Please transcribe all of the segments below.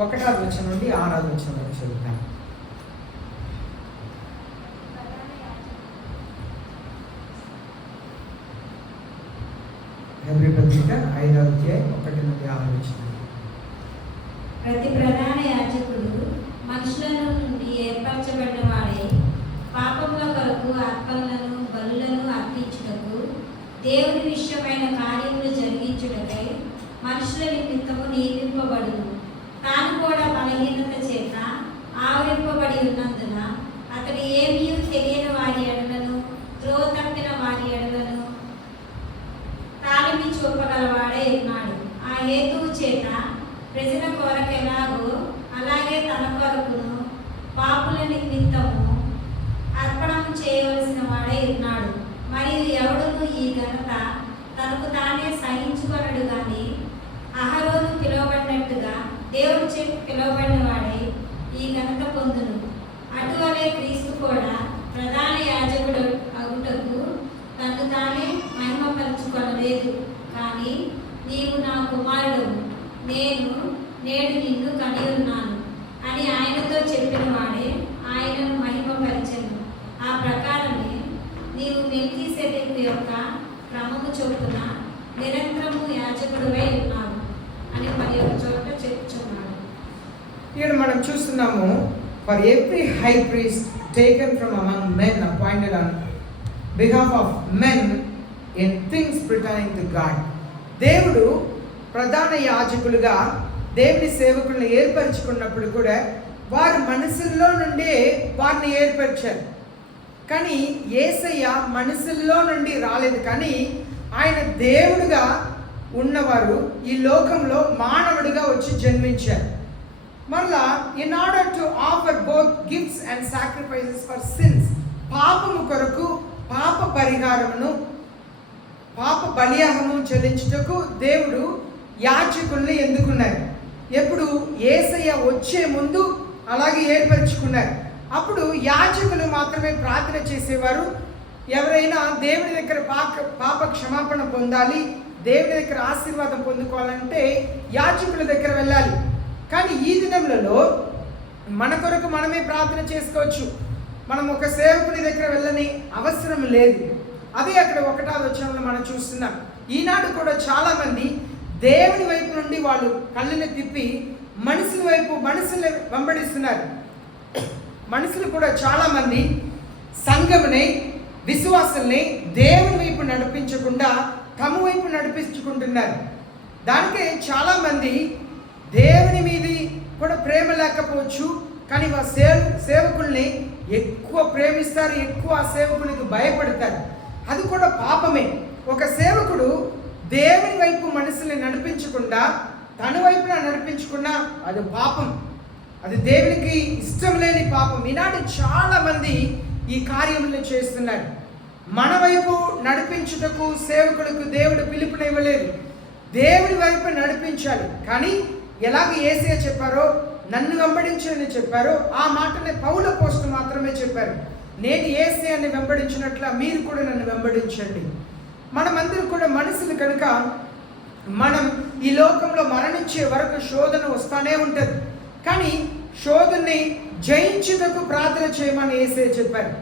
1వ వచనం నుండి 6వ వచనం వరకు చదువుతాను. హెబ్రీ పత్రిక 5వ అధ్యాయం 1 నుండి 6 వచనం. ప్రతి ప్రధాన యాజకుడు మనుషుల నుండి ఏర్పరచబడిన వాడే పాపముల కొరకు ఆత్మలను బలులను అర్పించుటకు దేవుని విషయమైన కార్యములు జరిగించుటకై మనుషుల నిమిత్తము నియమింపబడును. తాను కూడా బలహీనత చేత ఆవరింపబడి ఉన్నందున అతడు ఏమీ తెలియని వారి ఎడలను త్రోవ తప్పిన వారి ఎడలను తాళిమి చూపగలవాడే ఉన్నాడు. ఆ హేతువు చేత ప్రజల కొరకు ఎలాగో అలాగే తన కొరకును పాపుల నిమిత్తము అర్పణము చేయవలసిన వాడే ఉన్నాడు. మరియు ఎవడును ఈ ఘనత తనకు తానే సహించుకొనడు గాని అహరోను పిలువబడినట్టుగా దేవుడు చెప్పి పిలువబడిన వాడే ఈ ఘనత పొందును. అటువలే క్రీస్తు కూడా ప్రధాన యాజకుడు అగుటకు తను తానే మహిమపరచుకొనలేదు. కానీ నీవు నా కుమారుడవు, నేను నేడు నిన్ను కని ఉన్నాను అని ఆయనతో చెప్పిన వాడే ఆయనను మహిమపరిచెను. ఆ ప్రకారమే నీవు మెల్కీసెదెకు యొక్క క్రమము చొప్పున నిరంతరము యాజకుడివై ఉన్నావు అని మరి ఒక చోట చెప్పుచున్నాడు. ఇక్కడ మనం చూస్తున్నాము, for every high priest taken from among men appointed on behalf of men in things pertaining to God. దేవుడు ప్రధాన యాజకులుగా దేవుని సేవకులను ఏర్పరచుకున్నప్పుడు కూడా వారి మనసుల్లో నుండే వారిని ఏర్పరిచారు. కానీ యేసయ్య మనసుల్లో నుండి రాలేదు, కానీ ఆయన దేవుడుగా ఉన్నవారు ఈ లోకంలో మానవుడిగా వచ్చి జన్మించారు. మరలా in order to offer both gifts and sacrifices for since, పాపము కొరకు పాప పరిహారమును పాప బలియాగము చెల్లించుటకు దేవుడు యాజకుల్ని ఎన్నుకున్నారు. ఎప్పుడు యేసయ్య వచ్చే ముందు అలాగే ఏర్పరచుకున్నారు. అప్పుడు యాజకులు మాత్రమే ప్రార్థన చేసేవారు. ఎవరైనా దేవుని దగ్గర పాప క్షమాపణ పొందాలి, దేవుని దగ్గర ఆశీర్వాదం పొందుకోవాలంటే యాజకుల దగ్గర వెళ్ళాలి. కానీ ఈ దినములలో మన కొరకు మనమే ప్రార్థన చేసుకోవచ్చు. మనం ఒక సేవకుని దగ్గర వెళ్ళని అవసరం లేదు. అదే అక్కడ 1వ వచనంలో మనం చూస్తున్నాం. ఈనాడు కూడా చాలామంది దేవుని వైపు నుండి వాళ్ళు కళ్ళని తిప్పి మనుషుల వైపు మనుషుల్ని వెంబడిస్తున్నారు. మనుషులు కూడా చాలామంది సంఘముని విశ్వాసుల్ని దేవుని వైపు నడిపించకుండా తమ వైపు నడిపించుకుంటున్నారు. దానికే చాలామంది దేవుని మీది కూడా ప్రేమ లేకపోవచ్చు, కానీ ఆ సేవకుల్ని ఎక్కువ ప్రేమిస్తారు, ఎక్కువ ఆ సేవకునికి భయపడతారు. అది కూడా పాపమే. ఒక సేవకుడు దేవుని వైపు మనసుని నడిపించకుండా తన వైపున నడిపించకుండా అది పాపం, అది దేవునికి ఇష్టం లేని పాపం. ఈనాడు చాలామంది ఈ కార్యములను చేస్తున్నారు. మన వైపు నడిపించుటకు సేవకులకు దేవుడు పిలుపునివ్వలేదు. దేవుని వైపు నడిపించాలి. కానీ ఎలాగ యేసయ్య చెప్పారో, నన్ను వెంబడించని చెప్పారో ఆ మాటనే పౌలు అపోస్తలుడు మాత్రమే చెప్పారు. నేను యేసయ్యని వెంబడించినట్ల మీరు కూడా నన్ను వెంబడించండి. మనమందరూ కూడా మనుషులు కనుక మనం ఈ లోకంలో మరణించే వరకు శోధన వస్తానే ఉంటుంది. కానీ శోధనని జయించుటకు ప్రార్థన చేయమని యేసయ్య చెప్పారు.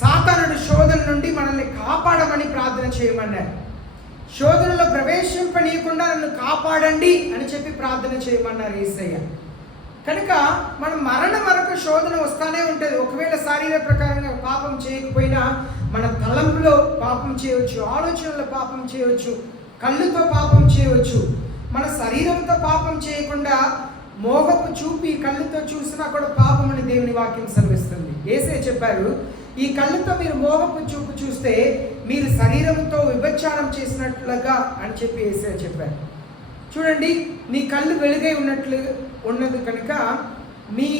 సాతానుడి శోధన నుండి మనల్ని కాపాడమని ప్రార్థన చేయమన్నారు. శోధనలో ప్రవేశింపనీయకుండా నన్ను కాపాడండి అని చెప్పి ప్రార్థన చేయమన్నారు యేసయ్య. కనుక మనం మరణం వరకు శోధన వస్తానే ఉంటుంది. ఒకవేళ శారీరక ప్రకారంగా పాపం చేయకపోయినా మన తలంపులో పాపం చేయవచ్చు, ఆలోచనలో పాపం చేయవచ్చు, కళ్ళుతో పాపం చేయవచ్చు. మన శరీరంతో పాపం చేయకుండా మోహపు చూపి కళ్ళుతో చూసినా కూడా పాపం అని దేవుని వాక్యం సెలవిస్తుంది. యేసయ్య చెప్పారు, ఈ కళ్ళుతో మీరు మోహపు చూపు చూస్తే మీరు శరీరంతో విభచారం చేసినట్లుగా అని చెప్పి యేసయ్య చెప్పారు. చూడండి, నీ కళ్ళు వెలుగై ఉన్నది కనుక మీ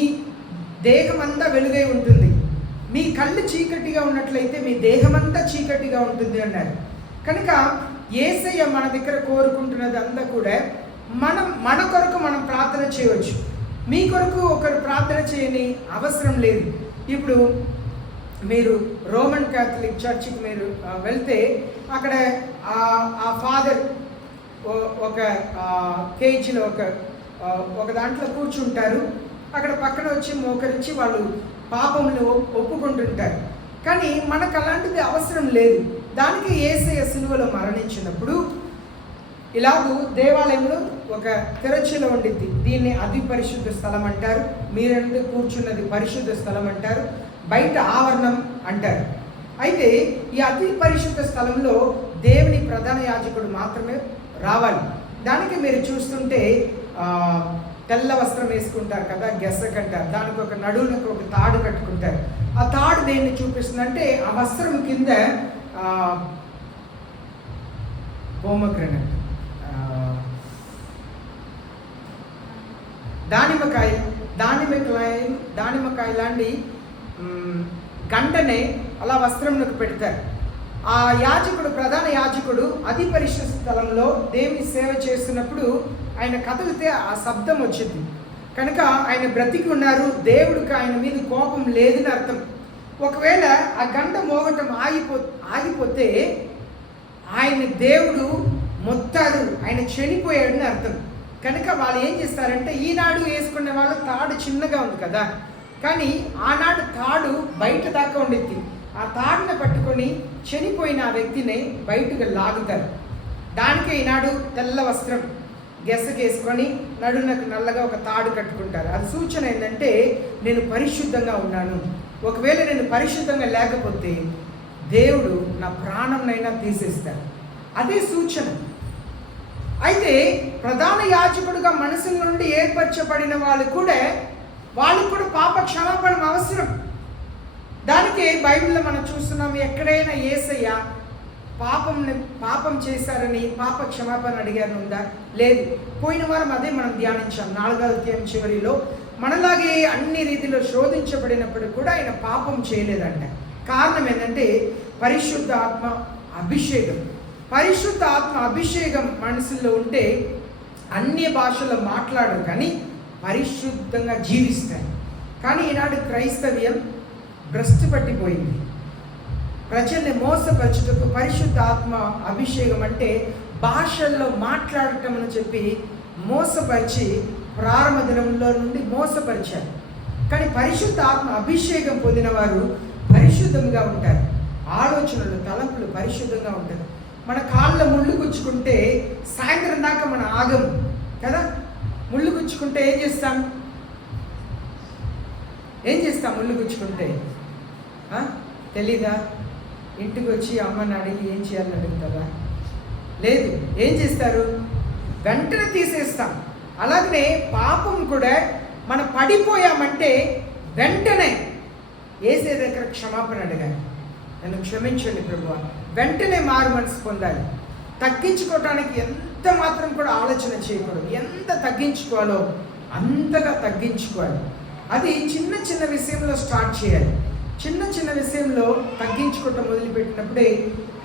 దేహం అంతా వెలుగై ఉంటుంది. మీ కళ్ళు చీకటిగా ఉన్నట్లయితే మీ దేహం అంతా చీకటిగా ఉంటుంది అన్నారు. కనుక యేసయ్య మన దగ్గర కోరుకుంటున్నది అంతా కూడా మన కొరకు మనం ప్రార్థన చేయవచ్చు. మీ కొరకు ఒకరు ప్రార్థన చేయని అవసరం లేదు. ఇప్పుడు మీరు రోమన్ క్యాథలిక్ చర్చికి మీరు వెళ్తే అక్కడ ఆ ఫాదర్ ఒక కేజీలో ఒక ఒక దాంట్లో కూర్చుంటారు. అక్కడ పక్కన వచ్చి మోకరించి వాళ్ళు పాపములు ఒప్పుకుంటుంటారు. కానీ మనకు అలాంటిది అవసరం లేదు. దానికి యేసయ్య సిలువలో మరణించినప్పుడు ఇలాగూ దేవాలయంలో ఒక తెరచిల ఉండిద్ది. దీన్ని అతి పరిశుద్ధ స్థలం అంటారు. మీరంతా కూర్చున్నది పరిశుద్ధ స్థలం అంటారు. బయట ఆవరణం అంటారు. అయితే ఈ అతి పరిశుద్ధ స్థలంలో దేవుని ప్రధాన యాజకుడు మాత్రమే రావాలి. దానికి మీరు చూస్తుంటే తెల్ల వస్త్రం వేసుకుంటారు కదా, గెస్సక్ అంటారు. దానికి ఒక నడువులకు ఒక తాడు కట్టుకుంటారు. ఆ తాడు దేన్ని చూపిస్తుందంటే ఆ వస్త్రం కింద పోమగ్రనెట్, దానిమ్మకాయ లాంటి గంటనే అలా వస్త్రంలోకి పెడతారు. ఆ యాజకుడు, ప్రధాన యాజకుడు అతి పరిశుద్ధ స్థలంలో దేవుని సేవ చేస్తున్నప్పుడు ఆయన కదిలితే ఆ శబ్దం వచ్చింది కనుక ఆయన బ్రతికి ఉన్నారు, దేవుడికి ఆయన మీద కోపం లేదని అర్థం. ఒకవేళ ఆ గంట మోగటం ఆగిపోతే ఆయన దేవుడు మొత్తారు, ఆయన చనిపోయాడని అర్థం. కనుక వాళ్ళు ఏం చేస్తారంటే, ఈనాడు వేసుకునే వాళ్ళు తాడు చిన్నగా ఉంది కదా, కానీ ఆనాడు తాడు బయట దాకా ఉండిద్ది. ఆ తాడుని పట్టుకొని చనిపోయిన ఆ వ్యక్తిని బయటకు లాగుతారు. దానికే ఈనాడు తెల్ల వస్త్రం గెసకేసుకొని నడునకు నల్లగా ఒక తాడు కట్టుకుంటారు. అది సూచన ఏంటంటే నేను పరిశుద్ధంగా ఉన్నాను. ఒకవేళ నేను పరిశుద్ధంగా లేకపోతే దేవుడు నా ప్రాణంనైనా తీసేస్తాడు. అదే సూచన. అయితే ప్రధాన యాజకుడుగా మనసు నుండి ఏర్పరచబడిన వాళ్ళకు కూడా పాప క్షమాపణ అవసరం. దానికి బైబిల్లో మనం చూస్తున్నాం, ఎక్కడైనా యేసయ్య పాపం చేశారని పాప క్షమాపణ అడిగారు ఉందా? లేదు. పోయిన వారం అదే మనం ధ్యానించాం. 4వ అధ్యాయం చివరిలో మనలాగే అన్ని రీతిలో శోధించబడినప్పుడు కూడా ఆయన పాపం చేయలేదంట. కారణం ఏంటంటే పరిశుద్ధ ఆత్మ అభిషేకం. పరిశుద్ధ ఆత్మ అభిషేకం మనసులో ఉంటే అన్ని భాషల్లో మాట్లాడరు కానీ పరిశుద్ధంగా జీవిస్తారు. కానీ ఈనాడు క్రైస్తవ్యం భ్రష్టు పట్టిపోయింది. ప్రజల్ని మోసపరచుటకు పరిశుద్ధ ఆత్మ అభిషేకం అంటే భాషల్లో మాట్లాడటం అని చెప్పి మోసపరిచి ప్రారంభ దినంలో నుండి మోసపరిచారు. కానీ పరిశుద్ధ ఆత్మ అభిషేకం పొందిన వారు పరిశుద్ధంగా ఉంటారు. ఆలోచనలు, తలంపులు పరిశుద్ధంగా ఉంటారు. మన కాళ్ళ ముళ్ళు గుచ్చుకుంటే సాయంత్రం దాకా మన ఆగం కదా. ముళ్ళు గుచ్చుకుంటే ఏం చేస్తాం? ముళ్ళు గుచ్చుకుంటే తెలీదా? ఇంటికి వచ్చి అమ్మని అడిగి ఏం చేయాలని అడుగుతారా? లేదు. ఏం చేస్తారు? వెంటనే తీసేస్తాం. అలాగనే పాపం కూడా మనం పడిపోయామంటే వెంటనే యేసే దగ్గర క్షమాపణ అడగాలి. నన్ను క్షమించండి ప్రభువా. వెంటనే మారు మనసు పొందాలి. తగ్గించుకోవటానికి ఎంత మాత్రం కూడా ఆలోచన చేయకూడదు. ఎంత తగ్గించుకోవాలో అంతగా తగ్గించుకోవాలి. అది చిన్న చిన్న విషయంలో స్టార్ట్ చేయాలి. చిన్న చిన్న విషయంలో తగ్గించుకోవటం మొదలుపెట్టినప్పుడే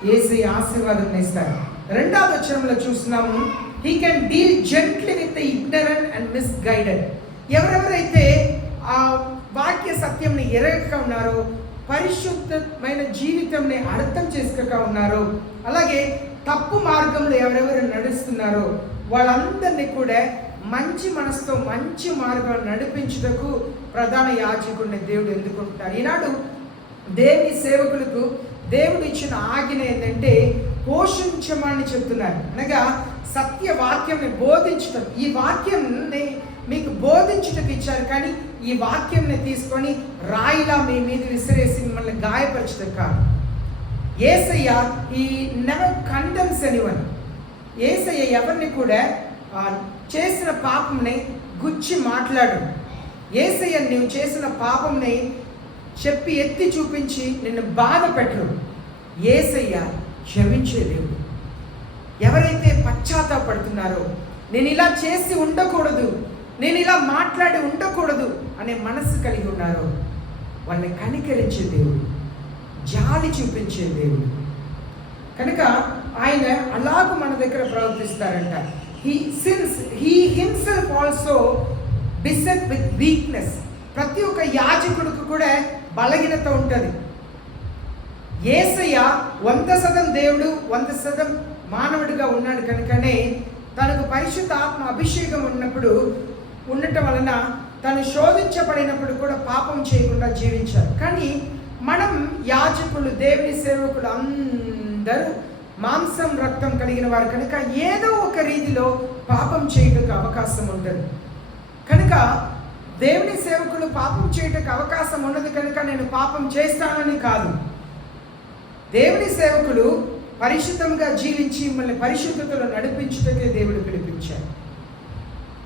యేసయ్య ఆశీర్వాదం ఇస్తారు. 2వ వచనంలో చూస్తున్నాము, he can deal gently with the ignorant and misguided. ఎవరెవరైతే ఆ వాక్య సత్యంని ఎరగక ఉన్నారో, పరిశుద్ధమైన జీవితంని అర్థం చేసుకోక ఉన్నారో, అలాగే తప్పు మార్గంలో ఎవరెవరు నడుస్తున్నారో వాళ్ళందరినీ కూడా మంచి మనసుతో మంచి మార్గం నడిపించుటకు ప్రధాన యాజకుడిని దేవుడు ఎందుకుంటున్నారు. ఈనాడు దేవుని సేవకులకు దేవుడు ఇచ్చిన ఆజ్ఞ ఏంటంటే పోషించమని చెప్తున్నారు. అనగా సత్య వాక్యంని బోధించటం. ఈ వాక్యంని మీకు బోధించుటకు ఇచ్చారు, కానీ ఈ వాక్యంని తీసుకొని రాయిలా మీ మీద విసిరేసి మిమ్మల్ని గాయపరచడం కాదు. యేసయ్య ఈ నెవర్ కండెమ్స్ ఎనీవన్. యేసయ్య ఎవరిని కూడా చేసిన పాపంని గుచ్చి మాట్లాడు. యేసయ్య నువ్వు చేసిన పాపంని చెప్పి ఎత్తి చూపించి నిన్ను బాధ పెట్టరు. యేసయ్య క్షమించే దేవుడు. ఎవరైతే పశ్చాత్తాపడుతున్నారో, నేను ఇలా చేసి ఉండకూడదు, నేను ఇలా మాట్లాడి ఉండకూడదు అనే మనసు కలిగి ఉన్నారో వాళ్ళని కనికరించే దేవుడు, జాలి చూపించే దేవుడు. కనుక ఆయన అలాగూ మన దగ్గర ప్రవర్తిస్తారంట. He himself also beset with weakness. ప్రతి ఒక్క యాజకుడికి కూడా బలహీనత ఉంటుంది. యేసయ్య 100% దేవుడు 100% మానవుడిగా ఉన్నాడు కనుకనే తనకు పరిశుద్ధ ఆత్మ అభిషేకం ఉండటం వలన తను శోధించబడినప్పుడు కూడా పాపం చేయకుండా జీవించారు. కానీ మనం యాజకులు, దేవుని సేవకులు అందరూ మాంసం రక్తం కలిగిన వారు కనుక ఏదో ఒక రీతిలో పాపం చేయటకు అవకాశం ఉంటుంది. కనుక దేవుని సేవకులు పాపం చేయటకు అవకాశం ఉన్నది కనుక నేను పాపం చేస్తానని కాదు. దేవుని సేవకులు పరిశుద్ధంగా జీవించి మిమ్మల్ని పరిశుద్ధతలో నడిపించుటకే దేవుడు పిలిపించారు.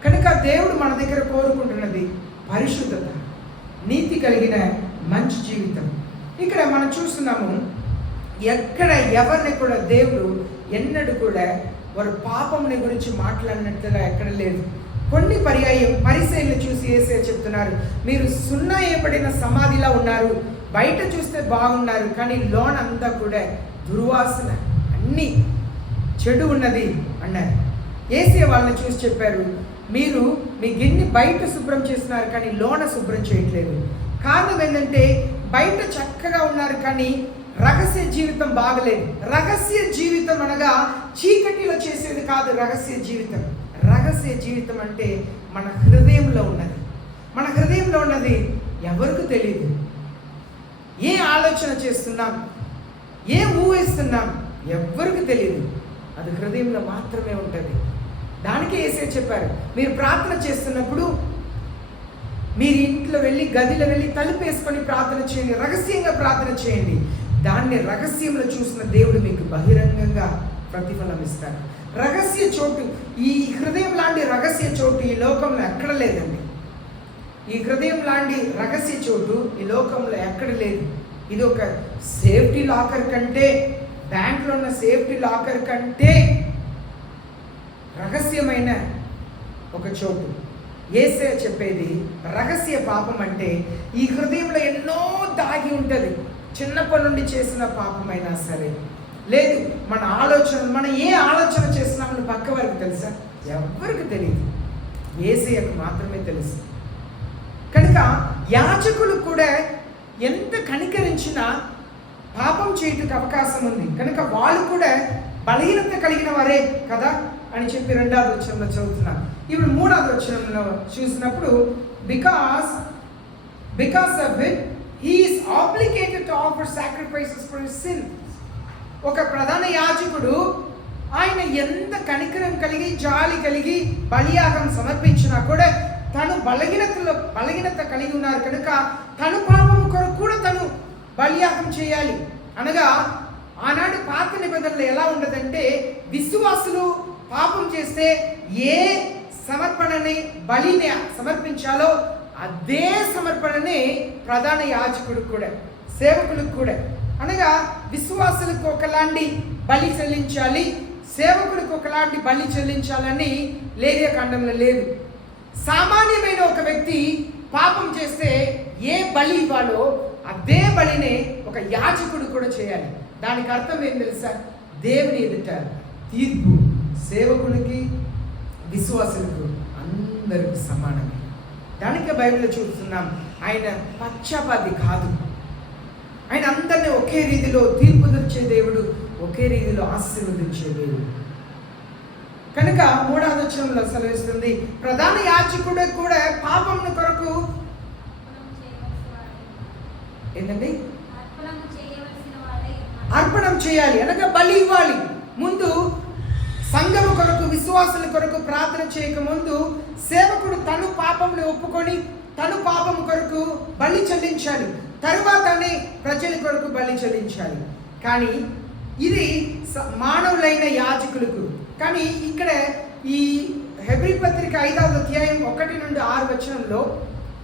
కనుక దేవుడు మన దగ్గర కోరుకుంటున్నది పరిశుద్ధత, నీతి కలిగిన మంచి జీవితం. ఇక్కడ మనం చూస్తున్నాము, ఎక్కడ ఎవరిని కూడా దేవుడు ఎన్నడూ కూడా వారు పాపముని గురించి మాట్లాడినట్లుగా ఎక్కడ లేదు. కొన్ని పర్యాయం పరిసయ్యులను చూసి యేసయ్య చెప్తున్నారు, మీరు సున్నా వేయబడిన సమాధిలా ఉన్నారు, బయట చూస్తే బాగున్నారు కానీ లోన అంతా కూడా దుర్వాసన, అన్నీ చెడు ఉన్నది అన్నారు. యేసయ్య వాళ్ళని చూసి చెప్పారు, మీరు మీ గిన్నె బయట శుభ్రం చేస్తున్నారు కానీ లోన శుభ్రం చేయట్లేదు. కారణం ఏంటంటే బయట చక్కగా ఉన్నారు కానీ రహస్య జీవితం బాగలేదు. రహస్య జీవితం అనగా చీకటిలో చేసేది కాదు రహస్య జీవితం. రహస్య జీవితం అంటే మన హృదయంలో ఉన్నది. మన హృదయంలో ఉన్నది ఎవరికి తెలియదు. ఏ ఆలోచన చేస్తున్నాం, ఏ ఊహిస్తున్నాం ఎవ్వరికి తెలియదు. అది హృదయంలో మాత్రమే ఉంటుంది. దానికే యేసయ్య చెప్పారు, మీరు ప్రార్థన చేస్తున్నప్పుడు మీరు ఇంట్లో వెళ్ళి గదిలో వెళ్ళి తలుపేసుకొని ప్రార్థన చేయండి, రహస్యంగా ప్రార్థన చేయండి. దాన్ని రహస్యంలో చూసిన దేవుడు మీకు బహిరంగంగా ప్రతిఫలం ఇస్తాడు. రహస్య చోటు, ఈ హృదయం లాంటి రహస్య చోటు ఈ లోకంలో ఎక్కడ లేదండి. ఈ హృదయం లాంటి రహస్య చోటు ఈ లోకంలో ఎక్కడ లేదు. ఇది ఒక సేఫ్టీ లాకర్ కంటే, బ్యాంక్లో ఉన్న సేఫ్టీ లాకర్ కంటే రహస్యమైన ఒక చోటు. యేసయ్య చెప్పేది రహస్య పాపం అంటే ఈ హృదయంలో ఎన్నో దాగి ఉంటుంది. చిన్నప్పటి నుండి చేసిన పాపమైనా సరే, లేదు మన ఆలోచన, మనం ఏ ఆలోచన చేస్తున్నామని పక్క వారికి తెలుసా? ఎవరికి తెలియదు, యేసయ్యకు మాత్రమే తెలుసు. కనుక యాజకులు కూడా ఎంత కనికరించినా పాపం చేయడానికి అవకాశం ఉంది. కనుక వాళ్ళు కూడా బలహీనత కలిగిన వారే కదా అని చెప్పి 2వ వచనంలో చదువుతున్నాం. ఇప్పుడు 3వ వచనంలో చూసినప్పుడు because of it he is obligated to offer sacrifices for his sin. ఒక ప్రధాన యాజకుడు ఆయన ఎంత కనికరం కలిగి జాలి కలిగి బలియాగం సమర్పించినా కూడా తను బలహీనత కలిగి ఉన్నారు కనుక తను పాపం కొరకు కూడా తను బలియాగం చేయాలి. అనగా ఆనాడు పాత నిబంధనలు ఎలా ఉండదంటే, విశ్వాసులు పాపం చేస్తే ఏ సమర్పణని బలిని సమర్పించాలో అదే సమర్పణని ప్రధాన యాజకుడు కూడా, సేవకులకు కూడా, అనగా విశ్వాసులకు ఒకలాంటి బలి చెల్లించాలి, సేవకులకు ఒకలాంటి బలి చెల్లించాలని లేవియకాండంలో లేదు. సామాన్యమైన ఒక వ్యక్తి పాపం చేస్తే ఏ బలి ఇవ్వాలో అదే బలినే ఒక యాజకుడు కూడా చేయాలి. దానికి అర్థం ఏం తెలుసా? దేవుని ఎదుట తీర్పు సేవకునికి విశ్వాసులకు అందరికి సమానమే. దానికే బైబిల్లో చూస్తున్నాం, ఆయన పక్షపాతి కాదు. ఆయన అందరినీ ఒకే రీతిలో తీర్పు తెచ్చే దేవుడు, ఒకే రీతిలో ఆశీర్వదించే దేవుడు. కనుక 3వ వచనంలో సెలవిస్తుంది, ప్రధాన యాజకుడు కూడా పాపం కొరకు ఏంటండి అర్పణం చేయాలి, అనగా బలి ఇవ్వాలి. ముందు సంఘము కొరకు, విశ్వాసుల కొరకు ప్రార్థన చేయక ముందు సేవకుడు తను పాపంని ఒప్పుకొని తను పాపం కొరకు బలి చెల్లించాలి, తరువాతనే ప్రజల కొరకు బలి చెల్లించాలి. కానీ ఇది మానవులైన యాజకులకు. కానీ ఇక్కడ ఈ హెబ్రీ పత్రిక 5వ అధ్యాయం 1 నుండి 6 వచనంలో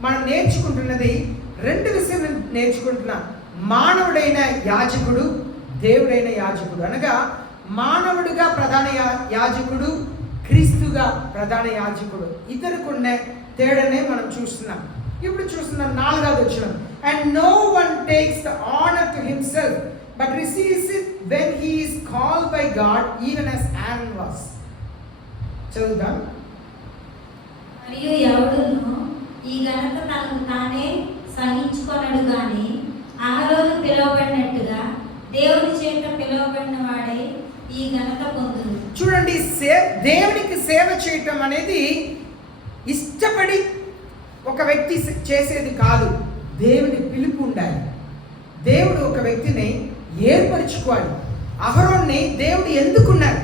మనం నేర్చుకుంటున్నది 2 విషయాలు నేర్చుకుంటున్నాం. మానవుడైన యాజకుడు, దేవుడైన యాజకుడు. అనగా మానవుడిగా ప్రధాన యాజకుడు, క్రీస్తుగా ప్రధాన యాజకుడు. ఇద్దరుకున్న తేడానే మనం చూస్తున్నాం. ఇప్పుడు చూస్తున్నాం 4వ వచనం, and no one takes the honor to himself but receives it when he is called by God, even as Aaron was. చదువుదాం. మరియు ఎవడును ఈ ఘనత తనకు తానే సహించుకొనడు గాని అహరోను పిలువబడినట్టుగా దేవుని చేత పిలువబడిన వాడే ఈ ఘనత పొందును. చూడండి, దేవునికి సేవ చేయటం అనేది ఇష్టపడి ఒక వ్యక్తి చేసేది కాదు. దేవుని పిలుపు ఉండాలి. దేవుడు ఒక వ్యక్తిని ఏర్పరచుకోవాలి. అహరోన్ని దేవుడు ఎందుకున్నారు?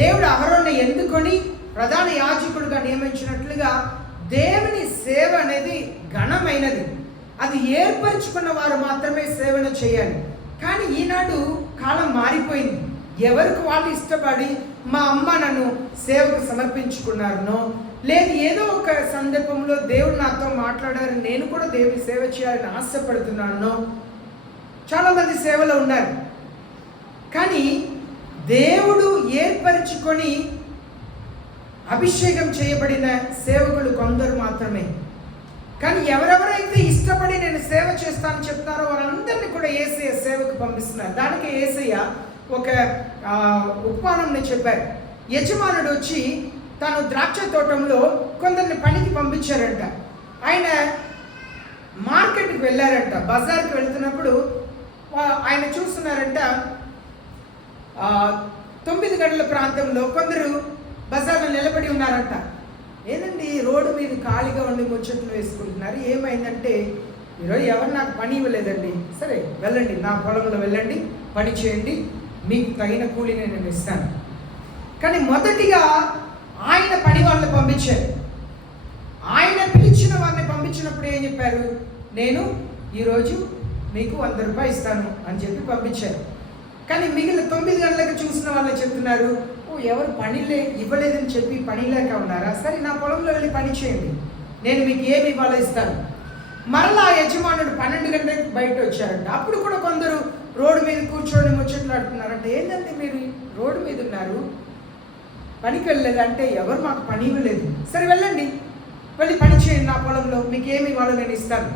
దేవుడు అహరోన్ని ఎందుకొని ప్రధాన యాజకుడుగా నియమించినట్లుగా దేవుని సేవ అనేది ఘనమైనది. అది ఏర్పరచుకున్న వారు మాత్రమే సేవను చేయాలి. కానీ ఈనాడు కాలం మారిపోయింది. ఎవరికి వాళ్ళు ఇష్టపడి మా అమ్మ నన్ను సేవకు సమర్పించుకున్నారనో, లేదు ఏదో ఒక సందర్భంలో దేవుడు నాతో మాట్లాడారు, నేను కూడా దేవుని సేవ చేయాలని ఆశపడుతున్నానో చాలామంది సేవలో ఉన్నారు. కానీ దేవుడు ఏర్పరచుకొని అభిషేకం చేయబడిన సేవకులు కొందరు మాత్రమే. కానీ ఎవరెవరైతే ఇష్టపడి నేను సేవ చేస్తానని చెప్తారో వారందరినీ కూడా యేసయ్య సేవకు పంపిస్తున్నారు. దానికి యేసయ్య ఒక ఉపమానంని చెప్పారు. యజమానుడు వచ్చి తాను ద్రాక్ష తోటంలో కొందరిని పనికి పంపించారంట. ఆయన మార్కెట్కి వెళ్ళారంట. బజార్కి వెళ్తున్నప్పుడు ఆయన చూస్తున్నారంట 9 గంటల ప్రాంతంలో కొందరు బజార్లో నిలబడి ఉన్నారంట. ఏదండి రోడ్డు మీద ఖాళీగా ఉండి ముచ్చట్లు వేసుకుంటున్నారు, ఏమైందంటే ఈరోజు ఎవరు నాకు పని ఇవ్వలేదండి. సరే వెళ్ళండి, నా పొలంలో వెళ్ళండి, పని చేయండి, మీకు తగిన కూలిని నేను ఇస్తాను. కానీ మొదటిగా ఆయన పని వాళ్ళని పంపించారు. ఆయన పిలిచిన వారిని పంపించినప్పుడు ఏం చెప్పారు? నేను ఈరోజు మీకు 100 రూపాయలు ఇస్తాను అని చెప్పి పంపించారు. కానీ మిగిలిన 9 గంటలకు చూసిన వాళ్ళని చెప్తున్నారు, ఎవరు పని ఇవ్వలేదని చెప్పి పని లేక ఉన్నారా? సరే నా పొలంలో వెళ్ళి పని చేయండి, నేను మీకు ఏమి ఇవ్వాలో ఇస్తాను. మరలా యజమానుడు 12 గంటలకు బయట వచ్చారంట. అప్పుడు కూడా కొందరు రోడ్డు మీద కూర్చొని ముచ్చట్లాడుతున్నారంట. ఏంటంటే మీరు రోడ్డు మీద ఉన్నారు, పనికి వెళ్ళలేదు అంటే ఎవరు మాకు పని ఇవ్వలేదు. సరే వెళ్ళండి, వెళ్ళి పని చేయండి, నా పొలంలో మీకు ఏమి ఇవ్వాలో నేను ఇస్తాను.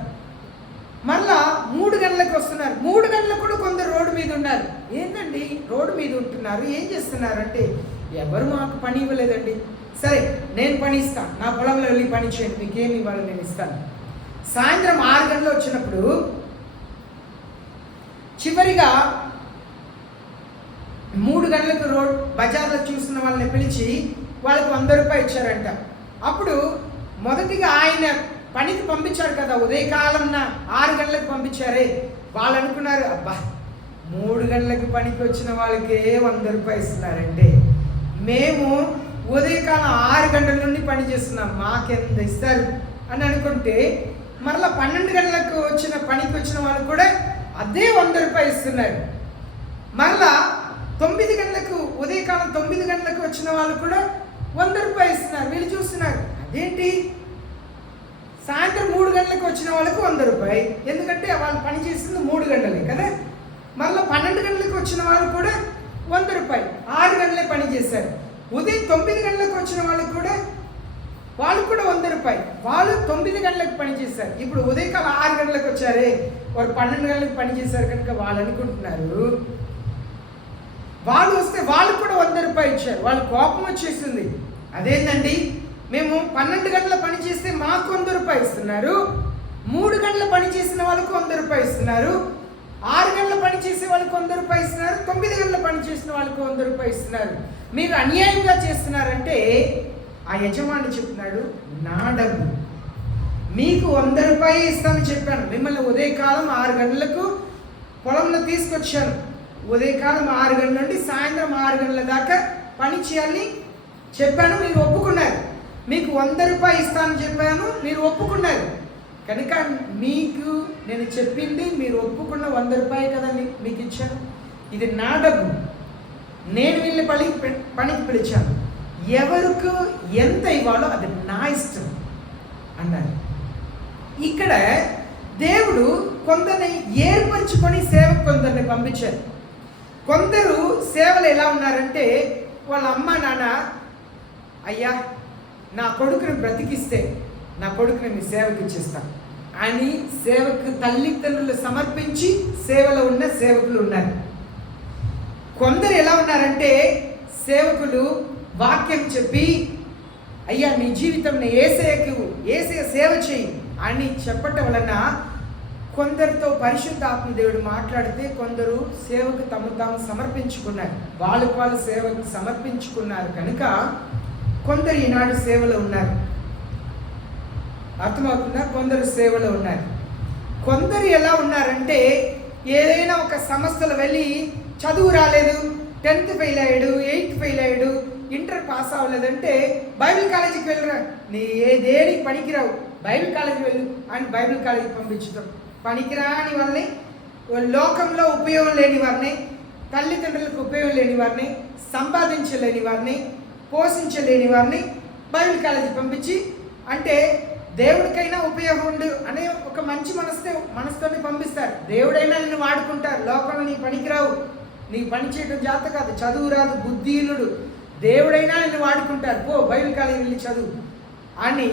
మరలా 3 గంటలకు వస్తున్నారు. 3 గంటలకు కూడా కొందరు రోడ్డు మీద ఉన్నారు. ఏంటండి రోడ్డు మీద ఉంటున్నారు, ఏం చేస్తున్నారంటే ఎవరు మాకు పని ఇవ్వలేదండి. సరే నేను పని ఇస్తాను, నా పొలంలో వెళ్ళి పని చేయండి, మీకు ఏమి ఇవ్వాలో నేను ఇస్తాను. సాయంత్రం 6 గంటలు వచ్చినప్పుడు చివరిగా 3 గంటలకు బజార్లో చూసిన వాళ్ళని పిలిచి వాళ్ళకు 100 రూపాయలు ఇచ్చారంట. అప్పుడు మొదటిగా ఆయన పనికి పంపించారు కదా, ఉదయకాలం 6 గంటలకు పంపించారే, వాళ్ళు అనుకున్నారు, అబ్బా 3 గంటలకు పనికి వచ్చిన వాళ్ళకే 100 రూపాయలు ఇస్తున్నారంటే మేము ఉదయకాలం 6 గంటల నుండి పని చేస్తున్నాం, మాకెంత ఇస్తారు అని అనుకుంటే, మరలా 12 గంటలకు పనికి వచ్చిన వాళ్ళు కూడా అదే 100 రూపాయలు ఇస్తున్నారు. మరలా 9 గంటలకు ఉదయకాలం 9 గంటలకు వచ్చిన వాళ్ళు కూడా 100 రూపాయలు ఇస్తున్నారు. వీళ్ళు చూస్తున్నారు, అదేంటి సాయంత్రం 3 గంటలకు వచ్చిన వాళ్ళకు 100 రూపాయలు, ఎందుకంటే వాళ్ళు పని చేస్తుంది 3 గంటలే కదా. మరలా 12 గంటలకు వచ్చిన వాళ్ళు కూడా 100 రూపాయలు, 6 గంటలే పని చేశారు. ఉదయం 9 గంటలకు వచ్చిన వాళ్ళకు కూడా వాళ్ళు కూడా 100 రూపాయలు, వాళ్ళు 9 గంటలకు పని చేశారు. ఇప్పుడు ఉదయకాలం 6 గంటలకు వచ్చారే, వారు 12 గంటలకు పని చేశారు కనుక వాళ్ళు అనుకుంటున్నారు, వాళ్ళు వస్తే వాళ్ళు కూడా 100 రూపాయలు ఇచ్చారు. వాళ్ళు కోపం వచ్చేసింది, అదేంటండి మేము 12 గంటల పని చేస్తే మాకు 100 రూపాయలు ఇస్తున్నారు, 3 గంటల పని చేసిన వాళ్ళకు 100 రూపాయలు ఇస్తున్నారు, 6 గంటల పని చేసే వాళ్ళకు 100 రూపాయలు ఇస్తున్నారు, 9 గంటల పని చేసిన వాళ్ళకు 100 రూపాయలు ఇస్తున్నారు, మీరు అన్యాయంగా చేస్తున్నారంటే ఆ యజమాని చెప్తున్నాడు, నా డబ్బు మీకు 100 రూపాయలు ఇస్తానని చెప్పాను. మిమ్మల్ని ఉదయకాలం 6 గంటలకు పొలంలో తీసుకొచ్చాను, ఉదయకాలం 6 గంటల నుండి సాయంత్రం 6 గంటల దాకా పని చేయాలని చెప్పాను, మీరు ఒప్పుకున్నారు. మీకు 100 రూపాయలు ఇస్తానని చెప్పాను, మీరు ఒప్పుకున్నారు. కనుక మీకు నేను చెప్పింది మీరు ఒప్పుకున్న 100 రూపాయలు కదా మీకు ఇచ్చాను, ఇది నా డబ్బు, నేను వీళ్ళని పనికి పిలిచాను, ఎవరికి ఎంత ఇవ్వాలో అది నా ఇష్టం అన్నారు. ఇక్కడ దేవుడు కొందరిని ఏర్పరచుకొని సేవకు కొందరిని పంపించారు. కొందరు సేవలు ఎలా ఉన్నారంటే వాళ్ళ అమ్మ నాన్న, అయ్యా నా కొడుకుని బ్రతికిస్తే నా కొడుకుని మీ సేవకు ఇచ్చేస్తాను అని సేవకు తల్లిదండ్రులు సమర్పించి సేవలో ఉన్న సేవకులు ఉన్నారు. కొందరు ఎలా ఉన్నారంటే సేవకులు వాక్యం చెప్పి, అయ్యా నీ జీవితం యేసయ్య సేవ చేయి అని చెప్పటం వలన కొందరితో పరిశుద్ధాత్మ దేవుడు మాట్లాడితే కొందరు సేవకు తాము సమర్పించుకున్నారు, వాళ్ళు సేవకు సమర్పించుకున్నారు. కనుక కొందరు ఈనాడు సేవలో ఉన్నారు. అర్థమవుతుందా? కొందరు సేవలో ఉన్నారు. కొందరు ఎలా ఉన్నారంటే, ఏదైనా ఒక సంస్థలో వెళ్ళి చదువు రాలేదు, 10th ఫెయిల్ అయ్యాడు, 8th ఫెయిల్ అయ్యాడు, ఇంటర్ పాస్ అవ్వలేదంటే బైబిల్ కాలేజీకి వెళ్ళరా, నీ దేనికి పనికిరావు, బైబిల్ కాలేజీకి వెళ్ళు అని బైబిల్ కాలేజీకి పంపించుతాం. పనికిరాని వాళ్ళని, లోకంలో ఉపయోగం లేని వారిని, తల్లిదండ్రులకు ఉపయోగం లేని వారిని, సంపాదించలేని వారిని, పోషించలేని వారిని బైబిల్ కాలేజీకి పంపించి, అంటే దేవుడికైనా ఉపయోగం ఉండు అనే ఒక మంచి మనసుతోనే పంపిస్తారు. దేవుడైనా నిన్ను వాడుకుంటారు. లోకంలో నీ పనికిరావు, నీ పని చేయడం జాత కాదు, చదువు రాదు, బుద్ధిహీనుడు, దేవుడైనా నిన్ను వాడుకుంటారు, పో బైబిల్ కాలేజీ వెళ్ళి చదువు అని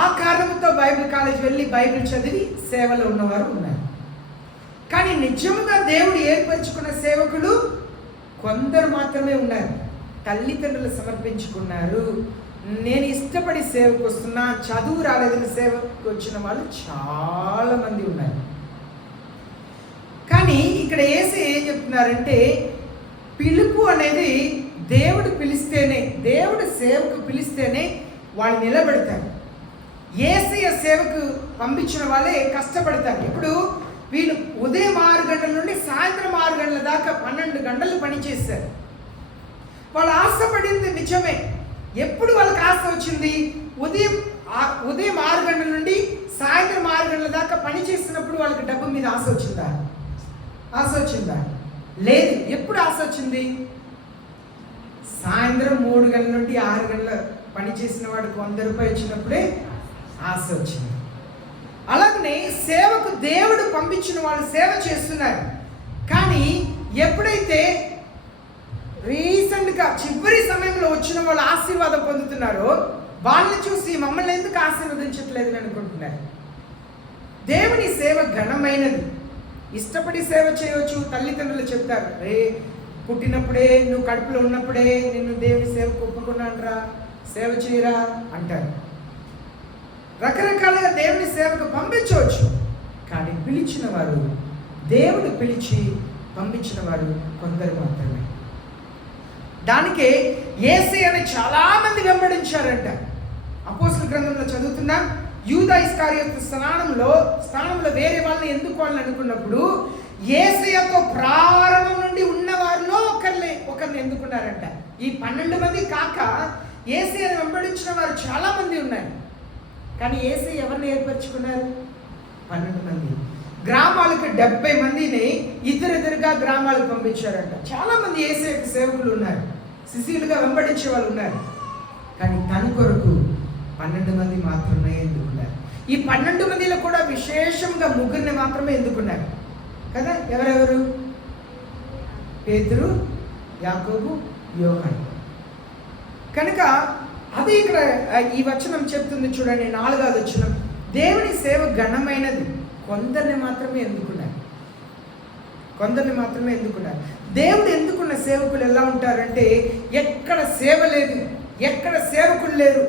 ఆ కారణంతో బైబిల్ కాలేజీ వెళ్ళి బైబిల్ చదివి సేవలో ఉన్నవారు ఉన్నారు. కానీ నిజముగా దేవుడు ఏర్పరచుకున్న సేవకులు కొందరు మాత్రమే ఉన్నారు. తల్లిదండ్రులు సమర్పించుకున్నారు, నేను ఇష్టపడి సేవకు వస్తున్నా, చదువు రాలేదని సేవకు వచ్చిన వాళ్ళు చాలామంది ఉన్నారు. కానీ ఇక్కడ యేసయ్య ఏం చెప్తున్నారంటే, పిలుపు అనేది దేవుడు పిలిస్తేనే, దేవుడు సేవకు పిలిస్తేనే వాళ్ళు నిలబెడతారు. యేసయ్య సేవకు పంపించిన వాళ్ళే కష్టపడతారు. ఇప్పుడు వీళ్ళు ఉదయం 6 గంటల నుండి సాయంత్రం 6 గంటల దాకా 12 గంటలు పనిచేశారు. వాళ్ళు ఆశపడింది నిజమే. ఎప్పుడు వాళ్ళకి ఆశ వచ్చింది? ఉదయం 6 గంటల నుండి సాయంత్రం 6 గంటల దాకా పని చేసినప్పుడు వాళ్ళకి డబ్బు మీద ఆశ వచ్చిందా? ఆశ వచ్చిందా? లేదు. ఎప్పుడు ఆశ వచ్చింది? సాయంత్రం 3 గంటల నుండి 6 గంటల పని చేసిన వాడికి 100 రూపాయలు ఇచ్చినప్పుడే ఆశ వచ్చింది. అలాగనే సేవకు దేవుడు పంపించిన వాళ్ళు సేవ చేస్తున్నారు. కానీ ఎప్పుడైతే రీసెంట్గా చివరి సమయంలో వచ్చిన వాళ్ళు ఆశీర్వాదం పొందుతున్నారో, వాళ్ళని చూసి మమ్మల్ని ఎందుకు ఆశీర్వదించట్లేదని అనుకుంటున్నారు. దేవుని సేవ ఘనమైనది. ఇష్టపడి సేవ చేయవచ్చు. తల్లిదండ్రులు చెప్తారు, రే పుట్టినప్పుడే, నువ్వు కడుపులో ఉన్నప్పుడే నిన్ను దేవుని సేవకు ఒప్పుకున్నానరా, సేవ చేయరా అంటారు. రకరకాలుగా దేవుని సేవకు పంపించవచ్చు. కానీ పిలిచిన వారు, దేవుడు పిలిచి పంపించిన వారు కొందరు మాత్రమే. దానికే యేసయ్యను చాలా మంది వెంబడించారంట. అపోస్తలుల గ్రంథంలో చదువుతున్నాం, యూదా ఇస్కరియోతు స్థానంలో వేరే వాళ్ళని ఎందుకోవాలని అనుకున్నప్పుడు యేసయ్యతో ప్రారంభం నుండి ఉన్న వారిలో ఒకరిని ఎందుకున్నారంట. ఈ 12 మంది కాక యేసయ్యను వెంబడించిన వారు చాలా మంది ఉన్నారు. కానీ యేసయ్య ఎవరిని ఏర్పరచుకున్నారు? 12 మంది. గ్రామాలకు 70 మందిని ఇద్దరుగా గ్రామాలకు పంపించారంట. చాలా మంది యేసయ్యకు సేవకులు ఉన్నారు, శిష్యులుగా వెంబడించే వాళ్ళు ఉన్నారు. కానీ తన కొరకు 12 మంది మాత్రమే ఎందుకున్నారు. ఈ 12 మందిలో కూడా విశేషంగా 3 మాత్రమే ఎందుకున్నారు కదా. ఎవరెవరు? పేతురు, యాకోబు, యోహాను. కనుక అది ఇక్కడ ఈ వచనం చెప్తుంది చూడండి, 4వ వచనం. దేవుని సేవ ఘనమైనది, కొందరిని మాత్రమే ఎందుకున్నారు. దేవుడు ఎందుకున్న సేవకులు ఎలా ఉంటారంటే, ఎక్కడ సేవ లేదు, ఎక్కడ సేవకులు లేరు,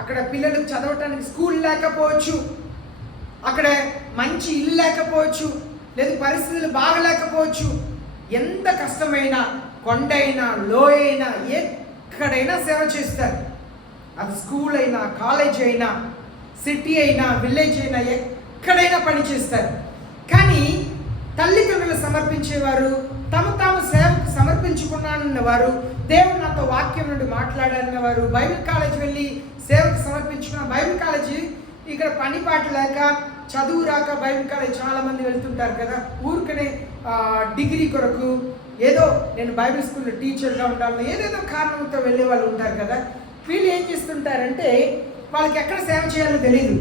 అక్కడ పిల్లలకు చదవటానికి స్కూల్ లేకపోవచ్చు, అక్కడ మంచి ఇల్లు లేకపోవచ్చు, లేదు పరిస్థితులు బాగలేకపోవచ్చు, ఎంత కష్టమైనా, కొండైనా లోయైనా ఎక్కడైనా సేవ చేస్తారు. అది స్కూల్ అయినా, కాలేజ్ అయినా, సిటీ అయినా, విలేజ్ అయినా, ఎక్కడైనా పని చేస్తారు. కానీ తల్లిదండ్రులు సమర్పించేవారు, తాము సేవకు సమర్పించుకున్నానన్నవారు, దేవుడు నాతో వాక్యం నుండి మాట్లాడారన్నవారు, బైబిల్ కాలేజ్ వెళ్ళి సేవకు సమర్పించుకున్న, బైబిల్ కాలేజీ ఇక్కడ పనిపాటు లేక, చదువు రాక బైబిల్ కాలేజ్ చాలామంది వెళ్తుంటారు కదా. ఊరికనే డిగ్రీ కొరకు, ఏదో నేను బైబిల్ స్కూల్లో టీచర్గా ఉండాలని ఏదేదో కారణంతో వెళ్ళే వాళ్ళు ఉంటారు కదా. వీళ్ళు ఏం చేస్తుంటారంటే, వాళ్ళకి ఎక్కడ సేవ చేయాలో తెలియదు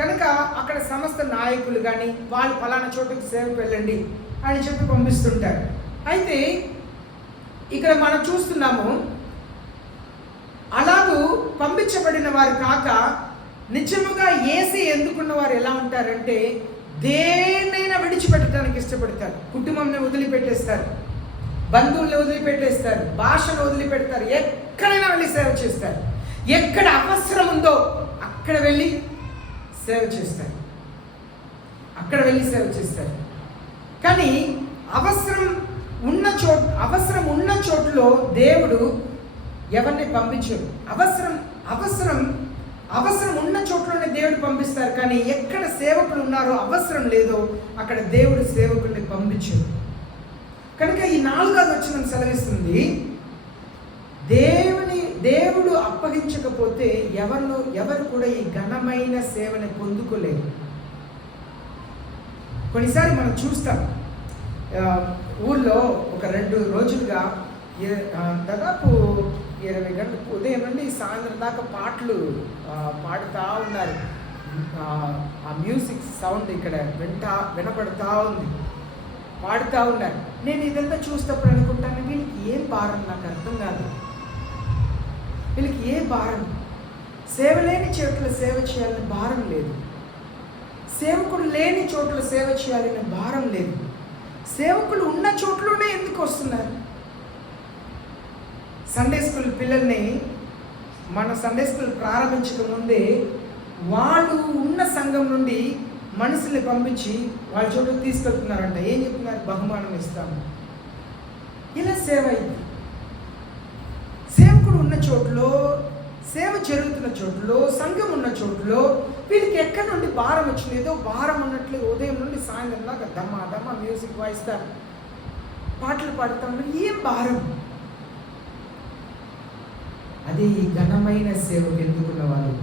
కనుక అక్కడ సంస్థ నాయకులు కానీ వాళ్ళు ఫలానా చోటుకు సేవకు వెళ్ళండి అని చెప్పి పంపిస్తుంటారు. అయితే ఇక్కడ మనం చూస్తున్నాము, అలాగూ పంపించబడిన వారు కాక నిజముగా యేసయ్య ఎందుకున్న వారు ఎలా ఉంటారంటే, దేన్నైనా విడిచిపెట్టడానికి ఇష్టపడతారు. కుటుంబంని వదిలిపెట్టేస్తారు, బంధువుల్ని వదిలిపెట్టేస్తారు, భాషను వదిలిపెడతారు, ఎక్కడైనా వెళ్ళి సేవ చేస్తారు. ఎక్కడ అవసరం ఉందో అక్కడ వెళ్ళి సేవ చేస్తారు. కానీ అవసరం ఉన్న చోటులో దేవుడు ఎవరిని పంపించరు. అవసరం ఉన్న చోట్లోనే దేవుడు పంపిస్తారు. కానీ ఎక్కడ సేవకులు ఉన్నారో, అవసరం లేదో అక్కడ దేవుడు సేవకుల్ని పంపించరు. కనుక ఈ 4వ వచనం సెలవిస్తుంది, దేవుడు అప్పగించకపోతే ఎవరు కూడా ఈ ఘనమైన సేవని పొందుకోలేరు. కొన్నిసారి మనం చూస్తాం, ఊళ్ళో ఒక 2 రోజులుగా దాదాపు 20 గంటలకు ఉదయం నుండి సాయంత్రం దాకా పాటలు పాడుతూ ఉన్నారు. ఆ మ్యూజిక్ సౌండ్ ఇక్కడ వినపడుతూ ఉంది, పాడుతూ ఉన్నారు. నేను ఇదంతా చూసినప్పుడు అనుకుంటాను, వీళ్ళకి ఏం భారం, నాకు అర్థం కాదు. వీళ్ళకి ఏ భారం? సేవ లేని చోట్ల సేవ చేయాలని భారం లేదు. సేవకులు లేని చోట్ల సేవ చేయాలని భారం లేదు. సేవకులు ఉన్న చోట్లోనే ఎందుకు వస్తున్నారు? సండే స్కూల్ పిల్లల్ని మన సండే స్కూల్ ప్రారంభించక ముందే వాళ్ళు ఉన్న సంఘం నుండి మనుషుల్ని పంపించి వాళ్ళ చోటు తీసుకెళ్తున్నారంట. ఏం చెప్తున్నారు? బహుమానం ఇస్తాము. ఇలా సేవ అయింది. సేవకుడు ఉన్న చోట్లో, సేవ జరుగుతున్న చోట్లో, సంఘం ఉన్న చోట్లో వీళ్ళకి ఎక్కడి నుండి భారం వచ్చింది? ఏదో భారం ఉన్నట్లు ఉదయం నుండి సాయంత్రం దాకా దమ్మ మ్యూజిక్ వాయిస్తారు, పాటలు పాడుతూ ఉన్నారు. ఏం భారం? అదే ఈ ఘనమైన సేవకు ఎందుకున్న వాళ్ళు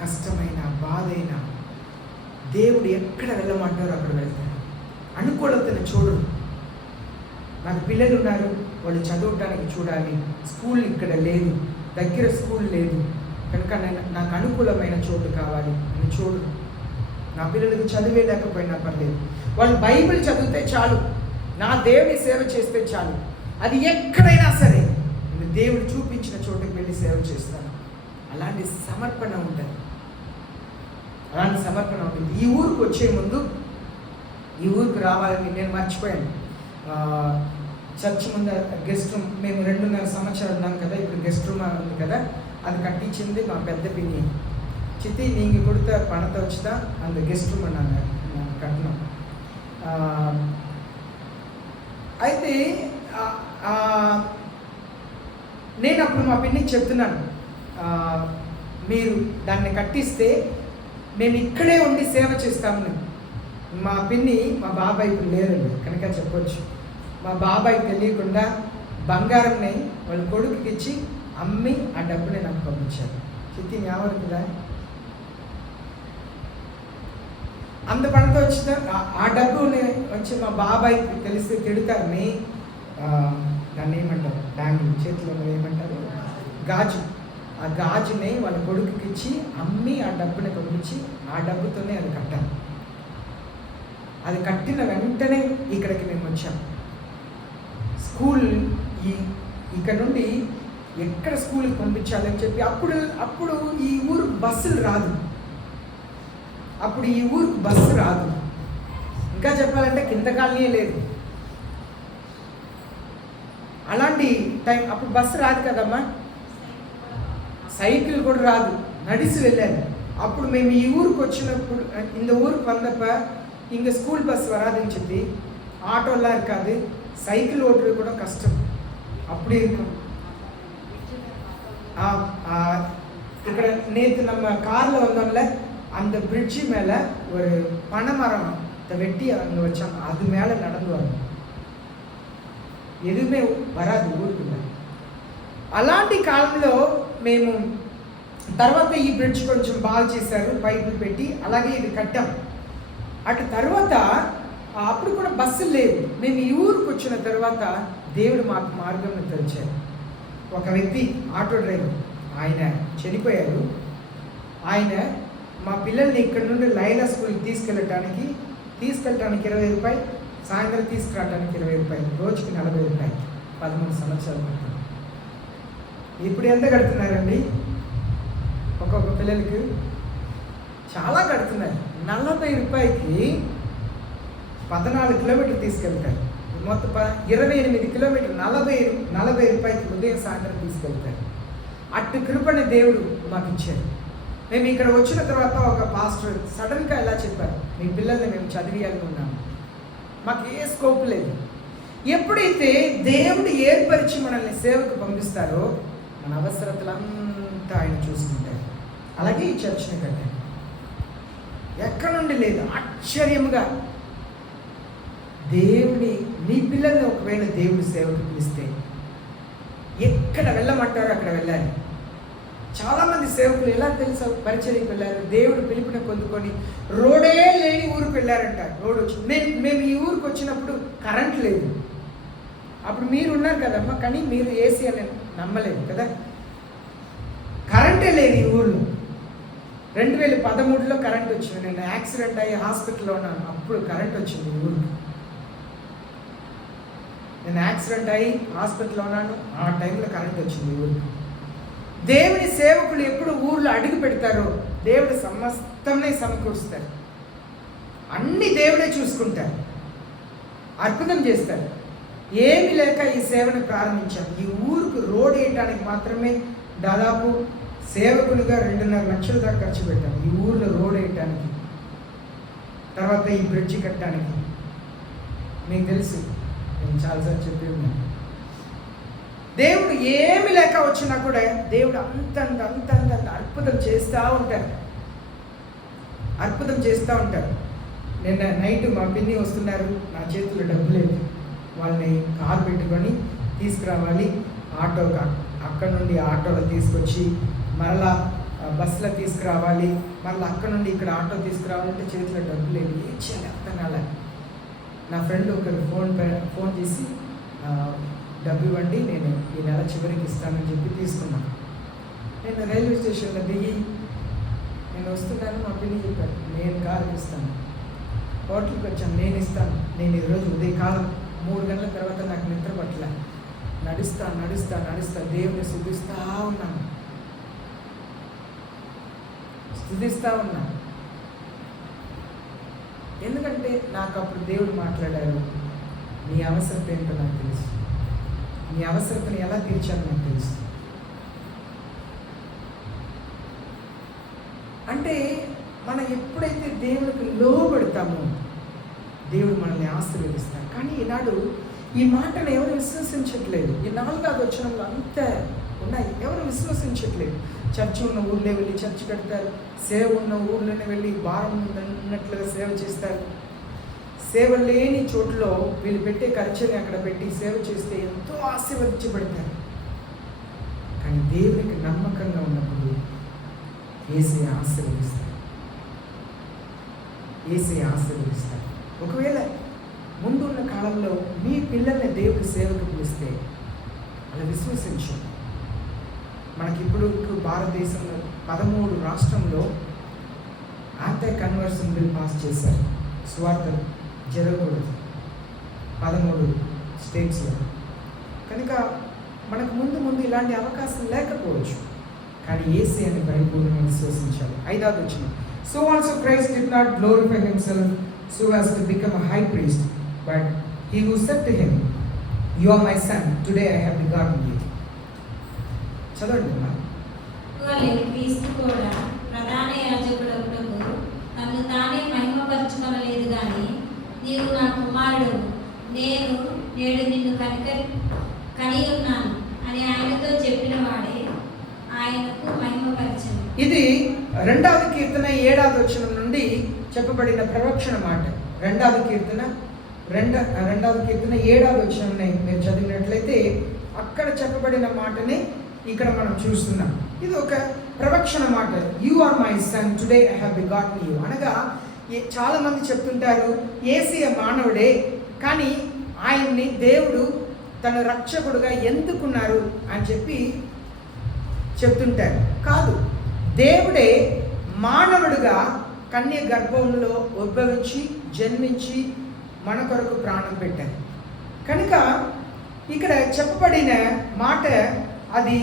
కష్టమైన, బాధైన దేవుడు ఎక్కడ వెళ్ళమంటారో అక్కడ వెళ్తారు. అనుకూలతను చూడరు. నాకు పిల్లలు ఉన్నారు, వాళ్ళు చదవటానికి చూడాలి, స్కూల్ ఇక్కడ లేదు, దగ్గర స్కూల్ లేదు, కనుక నాకు అనుకూలమైన చోటు కావాలి అని చూడు. నా పిల్లలకు చదివే లేకపోయినా పర్లేదు, వాళ్ళు బైబిల్ చదివితే చాలు, నా దేవుని సేవ చేస్తే చాలు. అది ఎక్కడైనా సరే నేను దేవుడు చూపించిన చోటుకి వెళ్ళి సేవ చేస్తాను. అలాంటి సమర్పణ ఉంటుంది. ఈ ఊరికి వచ్చే ముందు, ఈ ఊరికి రావాలని నేను మర్చిపోయాను. చర్చ్ ముందు గెస్ట్ రూమ్, మేము 2.5 సంవత్సరాలు ఉన్నాం కదా, ఇప్పుడు గెస్ట్ రూమ్ ఉంది కదా, అది కట్టించింది మా పెద్ద పిన్ని. చిత్తి నీకు కొడితే పణత వచ్చిదా అంత గెస్ట్ రూమ్ అన్నాను కట్టినాం. అయితే నేను అప్పుడు మా పిన్నికి చెప్తున్నాను, మీరు దాన్ని కట్టిస్తే మేము ఇక్కడే ఉండి సేవ చేస్తామని. మా పిన్ని, మా బాబాయ్ ఇప్పుడు లేరండి కనుక చెప్పొచ్చు, మా బాబాయ్ తెలియకుండా బంగారంని వాళ్ళ కొడుకుకి ఇచ్చి అమ్మి ఆ డబ్బుని నాకు పంపించారు. చిత్తి ஞாபகம் అంత పనితో వచ్చిన ఆ డబ్బుని వచ్చి మా బాబాయ్కి తెలిసి తిడతారని, దాన్ని ఏమంటారు, బ్యాంగిల్ చేతిలో ఏమంటారు, గాజు, ఆ గాజుని వాళ్ళ కొడుకుకి ఇచ్చి అమ్మి ఆ డబ్బుని పంపించి ఆ డబ్బుతోనే అది కట్టాను. అది కట్టిన వెంటనే ఇక్కడికి మేము వచ్చాం. స్కూల్ ఇక్కడ నుండి ఎక్కడ స్కూల్కి పంపించాలని చెప్పి అప్పుడు ఈ ఊరు బస్సులు రాదు. ఇంకా చెప్పాలంటే కింద కాలనీ లేదు. అలాంటి టైం అప్పుడు బస్సు రాదు కదమ్మా, సైకిల్ కూడా రాదు, నడిచి వెళ్ళాను. అప్పుడు మేము ఈ ఊరికి వచ్చినప్పుడు, இந்த ஊருக்கு வந்தப்ப இங்கே ஸ்கூல் பஸ் வராதுன்னு சொல்லி ஆட்டோலாம் இருக்காது, சைக்கிள் ஓட்டுறது கூட கஷ்டம். அப்படி இருக்கும். ఇక్కడ நேற்று நம்ம காரில் வந்தோம்ல, அந்த பிரிட்ஜு மேலே ஒரு பனைமரம் வெட்டி அங்கே வச்சாங்க, அது மேலே நடந்து வரணும், ఎదుమే వరాదు ఊరుకున్నా. అలాంటి కాలంలో మేము తర్వాత ఈ బ్రిడ్జ్ కొంచెం బాగా చేశారు, పైపులు పెట్టి అలాగే ఇది కట్టాం. అటు తర్వాత అప్పుడు కూడా బస్సులు లేవు. మేము ఈ ఊరికి వచ్చిన తర్వాత దేవుడు మాకు మార్గం తెరిచారు. ఒక వ్యక్తి ఆటో డ్రైవర్, ఆయన చనిపోయారు. ఆయన మా పిల్లల్ని ఇక్కడ నుండి లైలా స్కూల్కి తీసుకెళ్ళటానికి 20 రూపాయలు, సాయంత్రం తీసుకురావడానికి 20 రూపాయలు, రోజుకి 40 రూపాయలు, 13 సంవత్సరాలు కట్టారు. ఇప్పుడు ఎంత కడుతున్నారండి? ఒక్కొక్క పిల్లలకి చాలా కడుతున్నారు. 40 రూపాయలకి 14 కిలోమీటర్లు తీసుకెళ్తారు. మొత్తం 28 కిలోమీటర్లు 40 రూపాయలకి ఉదయం సాయంత్రం తీసుకెళ్తారు. అటు కృపని దేవుడు మాకు ఇచ్చారు. మేము ఇక్కడ వచ్చిన తర్వాత ఒక పాస్టర్ సడన్గా ఇలా చెప్పారు, మీ పిల్లల్ని మేము చదివియాలని ఉన్నాము, మాకు ఏ స్కోప్ లేదు. ఎప్పుడైతే దేవుడు ఏర్పరిచి మనల్ని సేవకు పంపిస్తారో మన అవసరతలంతా ఆయన చూసుకుంటారు. అలాగే ఈ చర్చ్ని కట్టారు. ఎక్కడి నుండి లేదు, ఆశ్చర్యముగా దేవుని నీ పిల్లల్ని ఒకవేళ దేవుడి సేవకు పిలిస్తే ఎక్కడ వెళ్ళమంటారో అక్కడ వెళ్ళాలి. చాలామంది సేవకులు ఎలా తెలుసా పరిచర్యకు వెళ్ళారు, దేవుడు పిలుపుని పొందుకొని రోడే లేని ఊరికి వెళ్ళారంట. రోడ్ వచ్చి మేము ఈ ఊరికి వచ్చినప్పుడు కరెంట్ లేదు. అప్పుడు మీరు ఉన్నారు కదమ్మా, కానీ మీరు ఏసీ అని నమ్మలేదు కదా. కరెంటే లేదు ఈ ఊళ్ళో. 2013లో కరెంట్ వచ్చింది. నేను యాక్సిడెంట్ అయ్యి హాస్పిటల్లో ఉన్నాను, అప్పుడు కరెంట్ వచ్చింది ఈ ఊరికి. నేను యాక్సిడెంట్ అయ్యి హాస్పిటల్లో ఉన్నాను, ఆ టైంలో కరెంట్ వచ్చింది ఈ ఊరికి. దేవుని సేవకులు ఎప్పుడు ఊర్లో అడుగు పెడతారో దేవుడు సమస్తమే సమకూరుస్తారు. అన్ని దేవుడే చూసుకుంటారు, అద్భుతం చేస్తారు. ఏమి లేక ఈ సేవను ప్రారంభించాం. ఈ ఊరికి రోడ్ వేయటానికి మాత్రమే దాదాపు సేవకులుగా 2.5 లక్షల దాకా ఖర్చు పెట్టాం ఈ ఊర్లో రోడ్ వేయటానికి. తర్వాత ఈ బ్రిడ్జి కట్టడానికి. మీకు తెలుసు, నేను చాలాసార్లు చెప్పి ఉన్నాను. దేవుడు ఏమి లేక వచ్చినా కూడా దేవుడు అంత అద్భుతం చేస్తూ ఉంటారు, అద్భుతం చేస్తూ ఉంటారు. నిన్న నైట్ మా పిన్ని వస్తున్నారు, నా చేతిలో డబ్బు లేదు. వాళ్ళని కారు పెట్టుకొని తీసుకురావాలి, ఆటోగా అక్కడ నుండి ఆటోలో తీసుకొచ్చి మరలా బస్సులో తీసుకురావాలి, మరలా అక్కడ నుండి ఇక్కడ ఆటో తీసుకురావాలంటే చేతిలో డబ్బు లేదు. ఏం చేయాలి అర్థం కాలే. నా ఫ్రెండ్ ఒకరు ఫోన్ చేసి డబ్బు ఇవ్వండి, నేను ఈ నెల చివరికి ఇస్తానని చెప్పి తీసుకున్నాను. నేను రైల్వే స్టేషన్లో దిగి నేను వస్తున్నాను, మా పిన్ని చెప్పారు నేను కారు ఇస్తాను. హోటల్కి వచ్చాను, నేను ఇస్తాను. నేను ఈరోజు ఉదయకాలం 3 గంటల తర్వాత నాకు నిద్ర పట్ల నడుస్తా దేవుని స్తుతిస్తూ ఉన్నాను. ఎందుకంటే నాకు అప్పుడు దేవుడు మాట్లాడారు, నీ అవసరత ఏంటో నాకు తెలుసు, నీ అవసరతను ఎలా తీర్చాలో నాకు తెలుసు. అంటే మనం ఎప్పుడైతే దేవునికి లోబడతామో దేవుడు మనల్ని ఆశీర్వదిస్తాడు. కానీ ఈనాడు ఈ మాటను ఎవరు విశ్వసించట్లేదు. ఈ 4వ వచనంలో అంత ఉన్నాయి, ఎవరు విశ్వసించట్లేదు. చర్చ్ ఉన్న ఊళ్ళో వెళ్ళి చర్చ్ కడతారు, సేవ ఉన్న ఊళ్ళోనే వెళ్ళి భారం ఉన్నట్లుగా సేవ చేస్తారు. సేవ లేని చోట్ల వీళ్ళు పెట్టే ఖర్చుని అక్కడ పెట్టి సేవ చేస్తే ఎంతో ఆశీర్వదించబడతారు. కానీ దేవునికి నమ్మకంగా ఉన్నప్పుడు యేసయ్య ఆశీర్వదిస్తారు. ఒకవేళ ముందున్న కాలంలో మీ పిల్లల్ని దేవుడి సేవకు పిలిస్తే అలా విశ్వసించు. మనకిప్పుడు భారతదేశంలో 13 రాష్ట్రంలో యాంటీ కన్వర్షన్ బిల్ పాస్ చేశారు. స్వార్థ జరగకూడదు 13 స్టేట్స్లో. కనుక మనకు ముందు ఇలాంటి అవకాశం లేకపోవచ్చు, కానీ యేసయ్యని పరిపూర్ణంగా విశ్వసించాలి. 5వ వచనం, so also Christ did not glorify himself so as to become a high priest, but he who said to him, you are my son, today I have begotten you. చదవండి అమ్మా. క్రీస్తు కూడా ప్రధాన యాజకుడకు తను తానే మహిమపరచుకొనలేదు గాని, నీవు నా కుమారుడు, నేను నేడు నిన్ను కని ఉన్నాను అని ఆయనతో చెప్పిన వాడే ఆయనకు మహిమపరచను. ఇది 2వ కీర్తన 7వ వచనం నుండి చెప్పబడిన ప్రవచన మాట. 2వ కీర్తన 7వ వచనం మీరు చదివినట్లయితే అక్కడ చెప్పబడిన మాటని ఇక్కడ మనం చూస్తున్నాం. ఇది ఒక ప్రవచన మాట. You are my son, today I have begotten you. అనగా చాలా మంది చెప్తుంటారు యేసయ్య మానవుడే, కానీ ఆయన్ని దేవుడు తన రక్షకుడుగా ఎందుకున్నారు అని చెప్పి చెప్తుంటారు. కాదు, దేవుడే మానవుడుగా కన్య గర్భంలో ఉద్భవించి జన్మించి మన కొరకు ప్రాణం పెట్టారు. కనుక ఇక్కడ చెప్పబడిన మాట అది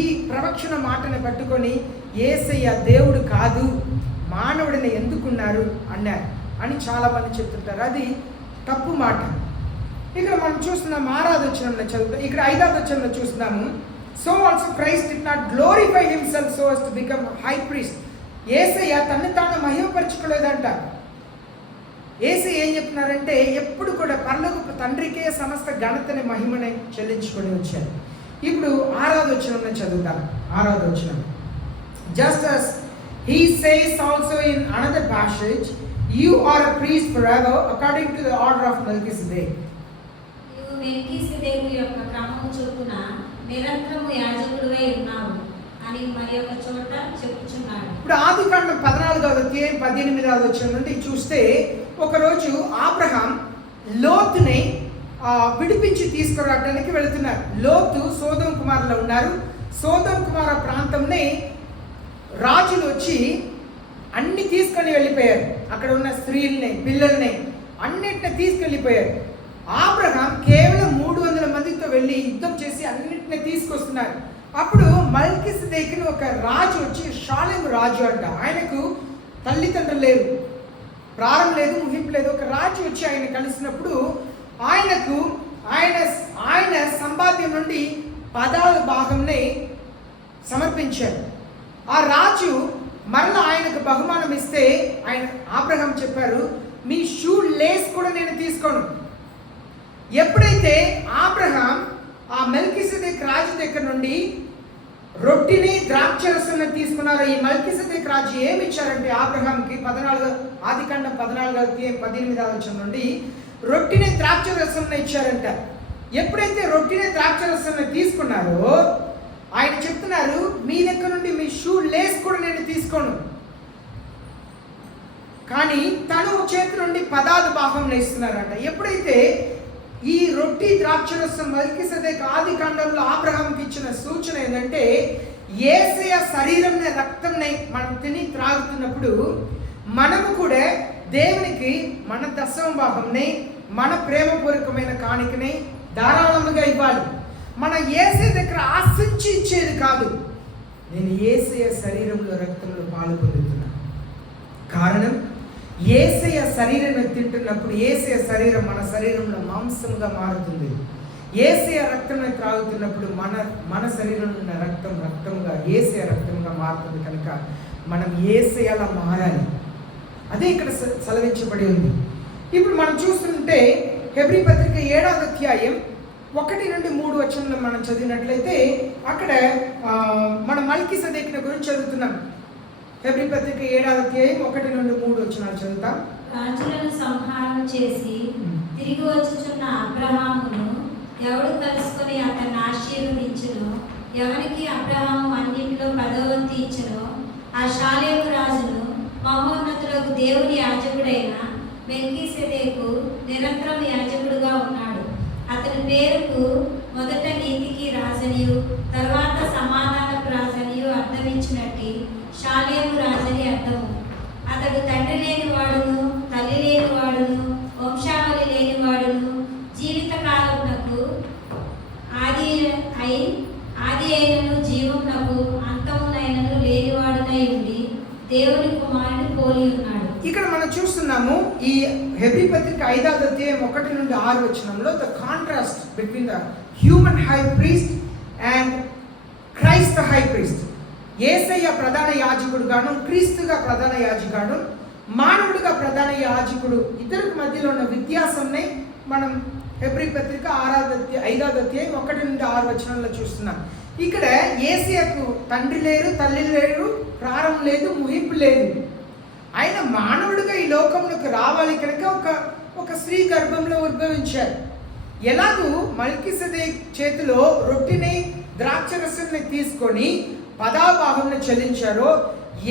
ఈ ప్రవచన మాటను పట్టుకొని యేసయ్య దేవుడు కాదు మానవుడిని ఎందుకున్నారు అన్నారు అని చాలామంది చెప్తుంటారు. అది తప్పు మాట. ఇక్కడ మనం చూస్తున్నాం 6వ వచనంలో చదువుతాం. ఇక్కడ 5వ వచనంలో చూస్తున్నాము, so also Christ did not glorify himself so as to become high priest. యేసయ్య తను తాను మహిమపరచుకోలేదంట. యేసయ్య ఏం చెప్తున్నారంటే ఎప్పుడు కూడా పరలోకపు తండ్రికే సమస్త ఘనతని మహిమని చెల్లించుకొని వచ్చారు. ఇప్పుడు 6వ వచనంలో చదువుతాం. 6వ వచనం. Just as he says also in another passage, you are a priest forever according to the order of Melchizedek. నీవు మెల్కీసెదెకు యొక్క క్రమము చొప్పున నిరంతరము యాజకుడివై ఉన్నావు అని మరి ఒక చోట చెప్పుచున్నాడు. ఇప్పుడు ఆదికాండం 14వ అధ్యాయం 18వ వచనం నుండి చూస్తే ఒకరోజు అబ్రహాం లోతుని విడిపించి తీసుకురావడానికి వెళుతున్నారు. లోతు సోదొమ కుమారులో ఉన్నారు. సోదొమ కుమార ప్రాంతంని రాజులు వచ్చి అన్ని తీసుకొని వెళ్ళిపోయారు. అక్కడ ఉన్న స్త్రీల్ని, పిల్లల్ని అన్నిటిని తీసుకెళ్ళిపోయారు. అబ్రహాం కేవలం 300 మందితో వెళ్ళి యుద్ధం చేసి అన్నిటిని తీసుకొస్తున్నారు. అప్పుడు మల్కీసెదెకుని ఒక రాజు వచ్చి, షాలేము రాజు అంట. ఆయనకు తల్లిదండ్రులు లేరు, ప్రారంభం లేదు, ముగింపు లేదు. ఒక రాజు వచ్చి ఆయన కలిసినప్పుడు ఆయనకు ఆయన సంపాద్యం నుండి 10వ భాగంని సమర్పించారు. ఆ రాజు మరలా ఆయనకు బహుమానం ఇస్తే ఆయన అబ్రహాం చెప్పారు, మీ షూ లేస్ కూడా నేను తీసుకోను. ఎప్పుడైతే అబ్రహాం ఆ మెల్కీసెదెకు రాజు దగ్గర నుండి రొట్టిని ద్రాక్షరసాన్ని తీసుకున్నారో, ఈ మెల్కీసెదెకు రాజు ఏమి ఇచ్చారంటే అబ్రహాంకి 14 ఆదికాండం 14వ అధ్యాయం 18వ వచనం నుండి రొట్టిని ద్రాక్షరసాన్ని ఇచ్చారంట. ఎప్పుడైతే రొట్టిని ద్రాక్షరసాన్ని తీసుకున్నారో ఆయన చెప్తున్నారు, మీ దగ్గర నుండి మీ షూ లేస్ కూడా నేను తీసుకోను. కానీ తను చేతి నుండి 10వ భాగం ఇస్తున్నారంట. ఎప్పుడైతే ఈ రొట్టి ద్రాక్షరసం మెల్కీసెదెకు ఆదికాండంలో అబ్రహాంకి ఇచ్చిన సూచన ఏంటంటే, యేసయ్య శరీరంని, రక్తంని మనం తిని త్రాగుతున్నప్పుడు మనము కూడా దేవునికి మన 10వ భాగంని, మన ప్రేమపూర్వకమైన కాணிకని ధారాళముగా ఇవ్వాలి. మన యేసయ్య దగ్గర ఆశించి ఇచ్చేది కాదు. నేను యేసయ్య శరీరంలో, రక్తంలో పాలు పొందుతున్నా. కారణం, యేసయ్య శరీరాన్ని తింటున్నప్పుడు యేసయ్య శరీరం మన శరీరంలో మాంసముగా మారుతుంది. యేసయ్య రక్తాన్ని త్రాగుతున్నప్పుడు మన శరీరంలో ఉన్న రక్తంగా యేసయ్య రక్తంగా మారుతుంది. కనుక మనం యేసయ్యలా మారాలి. అదే ఇక్కడ సెలవించబడి ఉంది. ఇప్పుడు మనం చూస్తుంటే హెబ్రీ పత్రిక 7వ అధ్యాయం 1 నుండి 3 వచనంలో మనం చదివినట్లయితే అక్కడ మన మల్కీసెదెకుని గురించి చదువుతున్నాం. హెబ్రీ పత్రిక 7వ అధ్యాయం 1 నుండి 3 వచనాలు చదువుతాం. రాజులను సంహారం చేసి తిరిగి వచ్చుచున్న అబ్రహామును ఎవడు కలుసుకొని అతన్ని ఆశీర్వదించును, ఎవరికి అబ్రహాము అన్నింటిలో 10వ వంతు ఇచ్చునో, ఆ షాలేము రాజును మహోన్నతులకు దేవుని యాజకుడైన మెల్కీసెదెకు నిరంతరం యాజకుడుగా ఉన్నాడు. అతని పేరుకు మొదట నీతికి రాజనియు తర్వాత సమాధానపు రాజనియు అర్థమించినట్టు షాలేము రాజని అర్థము. అతడు తండ్రి లేని వాడును, తల్లి లేని వాడును, వంశావళి లేని వాడును, జీవిత కాలమునకు ఆది అయినను జీవమునకు అంతమునైనను లేనివాడునై ఉండి దేవుని కుమారుని పోలి ఉన్నాడు. ఇక్కడ మనం చూస్తున్నాము ఈ హెబ్రీ పత్రిక 5వ అధ్యాయం 1 నుండి 6 వచనంలో the contrast between the human high priest and Christ high priest. యేసయ్య ప్రధాన యాజకుడుగాను, క్రీస్తుగా ప్రధాన యాజకుడు, మానవుడిగా ప్రధాన యాజకుడు, ఇద్దరికి మధ్యలో ఉన్న వ్యత్యాసంని మనం హెబ్రీ పత్రిక 5వ అధ్యాయం 1 నుండి 6 వచనంలో చూస్తున్నాం. ఇక్కడ యేసయ్యకు తండ్రి లేరు, తల్లి లేరు, ప్రారంభం లేదు, ముగింపు లేదు. ఆయన మానవుడిగా ఈ లోకంలోకి రావాలి కనుక ఒక స్త్రీ గర్భంలో ఉద్భవించారు. ఎలాగూ మల్కీసెదెకు చేతిలో రొట్టిని ద్రాక్షరసాన్ని తీసుకొని 10వ భాగంలో చెల్లించారో,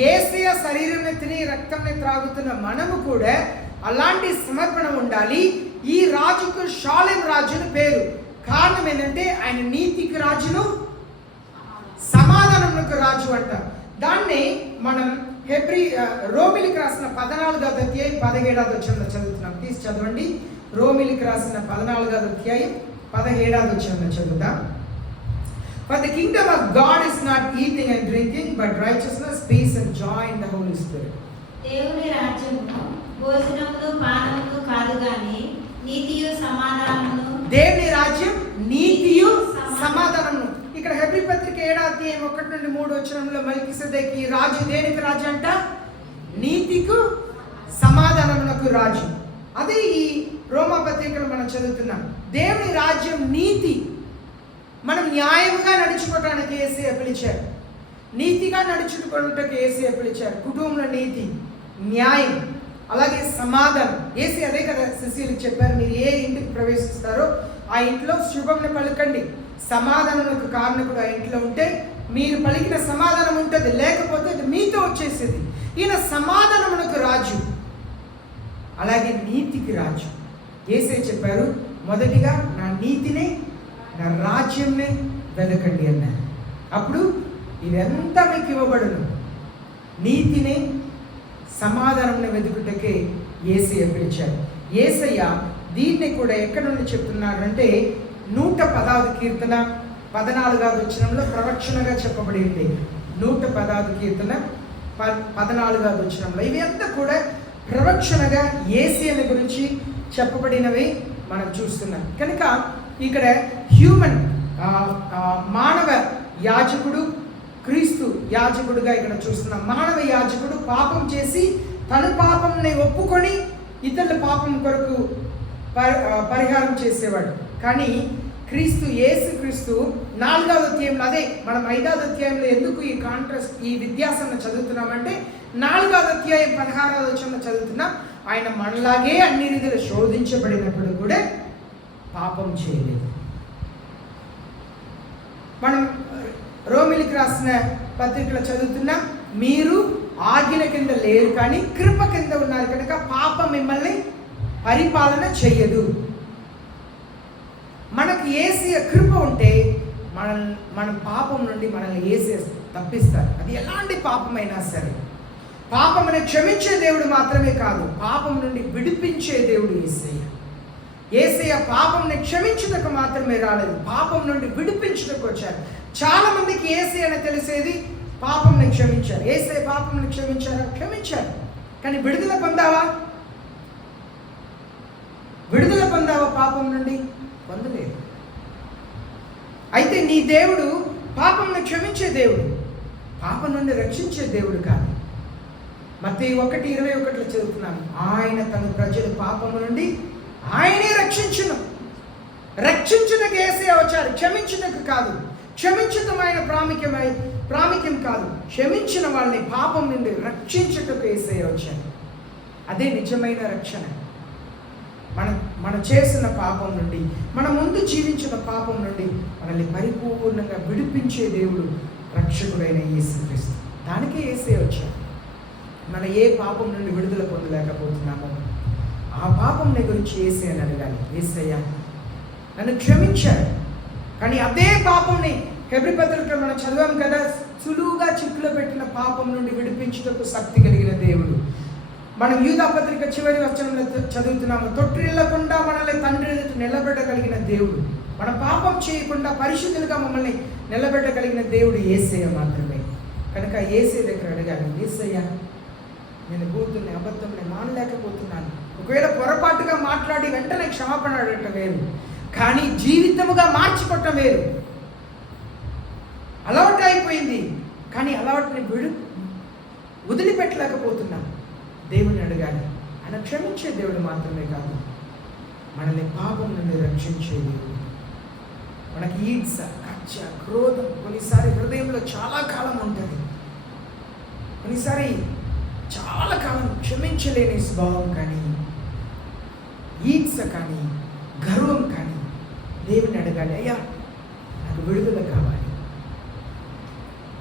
యేసయ్య శరీరాన్ని తిని రక్తాన్ని త్రాగుతున్న మనము కూడా అలాంటి సమర్పణ ఉండాలి. ఈ రాజుకు షాలేం రాజుని పేరు. కారణం ఏంటంటే ఆయన నీతికి రాజును, సమాధానమునకు రాజు అంట. దాన్ని మనం రోమిలికి రాసిన 14వ అధ్యాయం 17వ వచనంలో చదువుతున్నాం. తీసి చదవండి. రోమిలికి రాసిన 14వ అధ్యాయం 17వ వచనంలో చదువుతాం. For the kingdom of God is not eating and drinking, but righteousness, peace and joy in the Holy Spirit. దేవుని రాజ్యము భోజనమును పానమును కాదు గాని నీతియు సమాధానమును. దేవుని రాజ్యం నీతియు సమాధానమును. ఇక్కడ హెబ్రీ పత్రిక 7వ అధ్యాయం 1 నుండి 3 వచనంలో మల్కీసెదెకు ఈ రాజు దేనికి రాజు అంట? నీతికు సమాధానమునకు రాజు. అదే ఈ రోమా పత్రికలో మనం చదువుతున్నాం. దేవుని రాజ్యం నీతి. మనం న్యాయముగా నడుచుకోవటానికి యేసయ్య పిలిచారు, నీతిగా నడుచుకోవటానికి యేసయ్య పిలిచారు. కుటుంబంలో నీతి, న్యాయం, అలాగే సమాధానం. యేసయ్య అదే కదా శిష్యులకు చెప్పారు, మీరు ఏ ఇంటికి ప్రవేశిస్తారో ఆ ఇంట్లో శుభంని పలకండి, సమాధానములకు కారణకుడు ఆ ఇంట్లో ఉంటే మీరు పలికిన సమాధానం ఉంటుంది, లేకపోతే అది మీతో వచ్చేసేది. ఈయన సమాధానమునకు రాజు, అలాగే నీతికి రాజు. యేసయ్య చెప్పారు, మొదటిగా నా నీతిని, నా రాజ్యంని వెతకండి అన్నారు. అప్పుడు ఇదంతా మీకు ఇవ్వబడును. నీతిని, సమాధానంని వెతుకుటకే యేసయ్య పిలిచారు. యేసయ్య దీన్ని కూడా ఎక్కడి నుండి చెప్తున్నారంటే 110వ కీర్తన 14వ వచనంలో ప్రవచనగా చెప్పబడి ఉంది. 110వ కీర్తన 14వ వచనంలో ఇవి అంతా కూడా ప్రవచనగా యేసయ్య గురించి చెప్పబడినవి మనం చూస్తున్నాం. కనుక ఇక్కడ హ్యూమన్ మానవ యాజకుడు, క్రీస్తు యాజకుడుగా ఇక్కడ చూస్తున్నాం. మానవ యాజకుడు పాపం చేసి తన పాపంని ఒప్పుకొని ఇతరుల పాపం కొరకు పరిహారం చేసేవాడు. కానీ యేసుక్రీస్తు 4వ అధ్యాయంలో, అదే మనం 5వ అధ్యాయంలో ఎందుకు ఈ కాంట్రాస్ట్, ఈ వ్యత్యాసాన్ని చదువుతున్నామంటే 4వ అధ్యాయం 16వ వచనంలో చదువుతున్నాం. ఆయన మనలాగే అన్ని రీతిలో శోధించబడినప్పుడు కూడా పాపం చేయలేదు. మనం రోమిలికి రాసిన పత్రికలో చదువుతున్నాం, మీరు ఆజ్ఞ కింద లేరు కానీ కృప కింద ఉన్నారు కనుక పాపం మిమ్మల్ని పరిపాలన చెయ్యదు. మనకు యేసయ్య కృప ఉంటే మన పాపం నుండి మనల్ని యేసయ్య తప్పిస్తారు. అది ఎలాంటి పాపమైనా సరే. పాపమును క్షమించే దేవుడు మాత్రమే కాదు, పాపం నుండి విడిపించే దేవుడు యేసయ్య. యేసయ్య పాపంని క్షమించుటకు మాత్రమే రాలేదు, పాపం నుండి విడిపించుటకు వచ్చారు. చాలా మందికి యేసయ్య అని తెలిసేది పాపంని క్షమించారు. యేసయ్య పాపంని క్షమించారు, కానీ విడుదల పొందావా పాపం నుండి? పొందలేదు. అయితే నీ దేవుడు పాపంను క్షమించే దేవుడు, పాపం నుండి రక్షించే దేవుడు కాదు. మత్తయి 1:21 చదువుతున్నాను, ఆయన తన ప్రజల పాపము నుండి ఆయనే రక్షించుటకు యేసయ్య వచ్చారు, క్షమించుటకు కాదు. క్షమించటం ఆయన ప్రాముఖ్యం కాదు, క్షమించిన వాళ్ళని పాపం నుండి రక్షించుటకు యేసయ్య వచ్చారు. అదే నిజమైన రక్షణ. మనం చేసిన పాపం నుండి, మన ముందు జీవించిన పాపం నుండి మనల్ని పరిపూర్ణంగా విడిపించే దేవుడు రక్షకుడైన యేసుక్రీస్తు. దానికే యేసయ్య వచ్చారు. మనం ఏ పాపం నుండి విడుదల పొందలేకపోతున్నామో ఆ పాపం గురించి యేసయ్యని అడగాలి. యేసయ్య నన్ను క్షమించాడు, కానీ అదే పాపంని హెబ్రీ పత్రికలో మనం చదివాం కదా, సులువుగా చిక్కులో పెట్టిన పాపం నుండి విడిపించుటకు శక్తి కలిగిన దేవుడు. మనం యూదా పత్రిక చివరి వచనంలో చదువుతున్నాము, తొట్టిల్లకుండా మనల్ని తండ్రి ఎదుట నిలబెట్టగలిగిన దేవుడు, మన పాపం చేయకుండా పరిశుద్ధులుగా మమ్మల్ని నిలబెట్టగలిగిన దేవుడు యేసయ్య మాత్రమే. కనుక యేసయ్య దగ్గర అడగాలి, యేసయ్య నేను బూతుల్ని, అబద్ధంని మానలేకపోతున్నాను. ఒకవేళ పొరపాటుగా మాట్లాడి వెంటనే క్షమాపణ అడగటం వేరు, కానీ జీవితముగా మార్చుకోవటం వేరు. అలవాటు అయిపోయింది, కానీ అలవాటుని వదిలిపెట్టలేకపోతున్నాను. దేవుని అడగాలి. ఆయన క్షమించే దేవుడు మాత్రమే కాదు, మనల్ని పాపం నుండి రక్షించే దేవుడు. మనకి ఈడ్స, కక్ష, క్రోధం కొన్నిసారి హృదయంలో చాలా కాలం ఉంటుంది, కొన్నిసారి చాలా కాలం క్షమించలేని స్వభావం కానీ, ఈడ్స కానీ, గర్వం కానీ దేవుని అడగాలి, అయ్యా నాకు విడుదల కావాలి.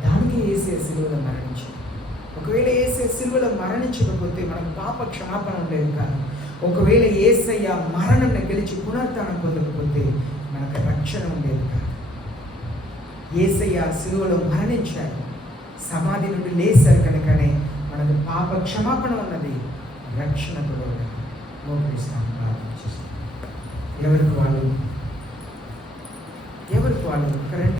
దానికి యేసయ్య సిలువలో మరణించాడు. ఒకవేళ యేసయ్య సిలువలో మరణించకపోతే మనకు పాప క్షమాపణ ఉండేది కాదు. ఒకవేళ యేసయ్య మరణంని గెలిచి పునరుత్థానం పొందకపోతే మనకు రక్షణ ఉండేది కాదు. యేసయ్య సిలువలో మరణించాడు, సమాధి నుండి లేచారు కనుకనే మనకు పాప క్షమాపణ ఉన్నది, రక్షణ కూడా ఉన్నది. మోకరిస్తాం, ప్రార్థన చేస్తాం. ఎవరికి వాళ్ళు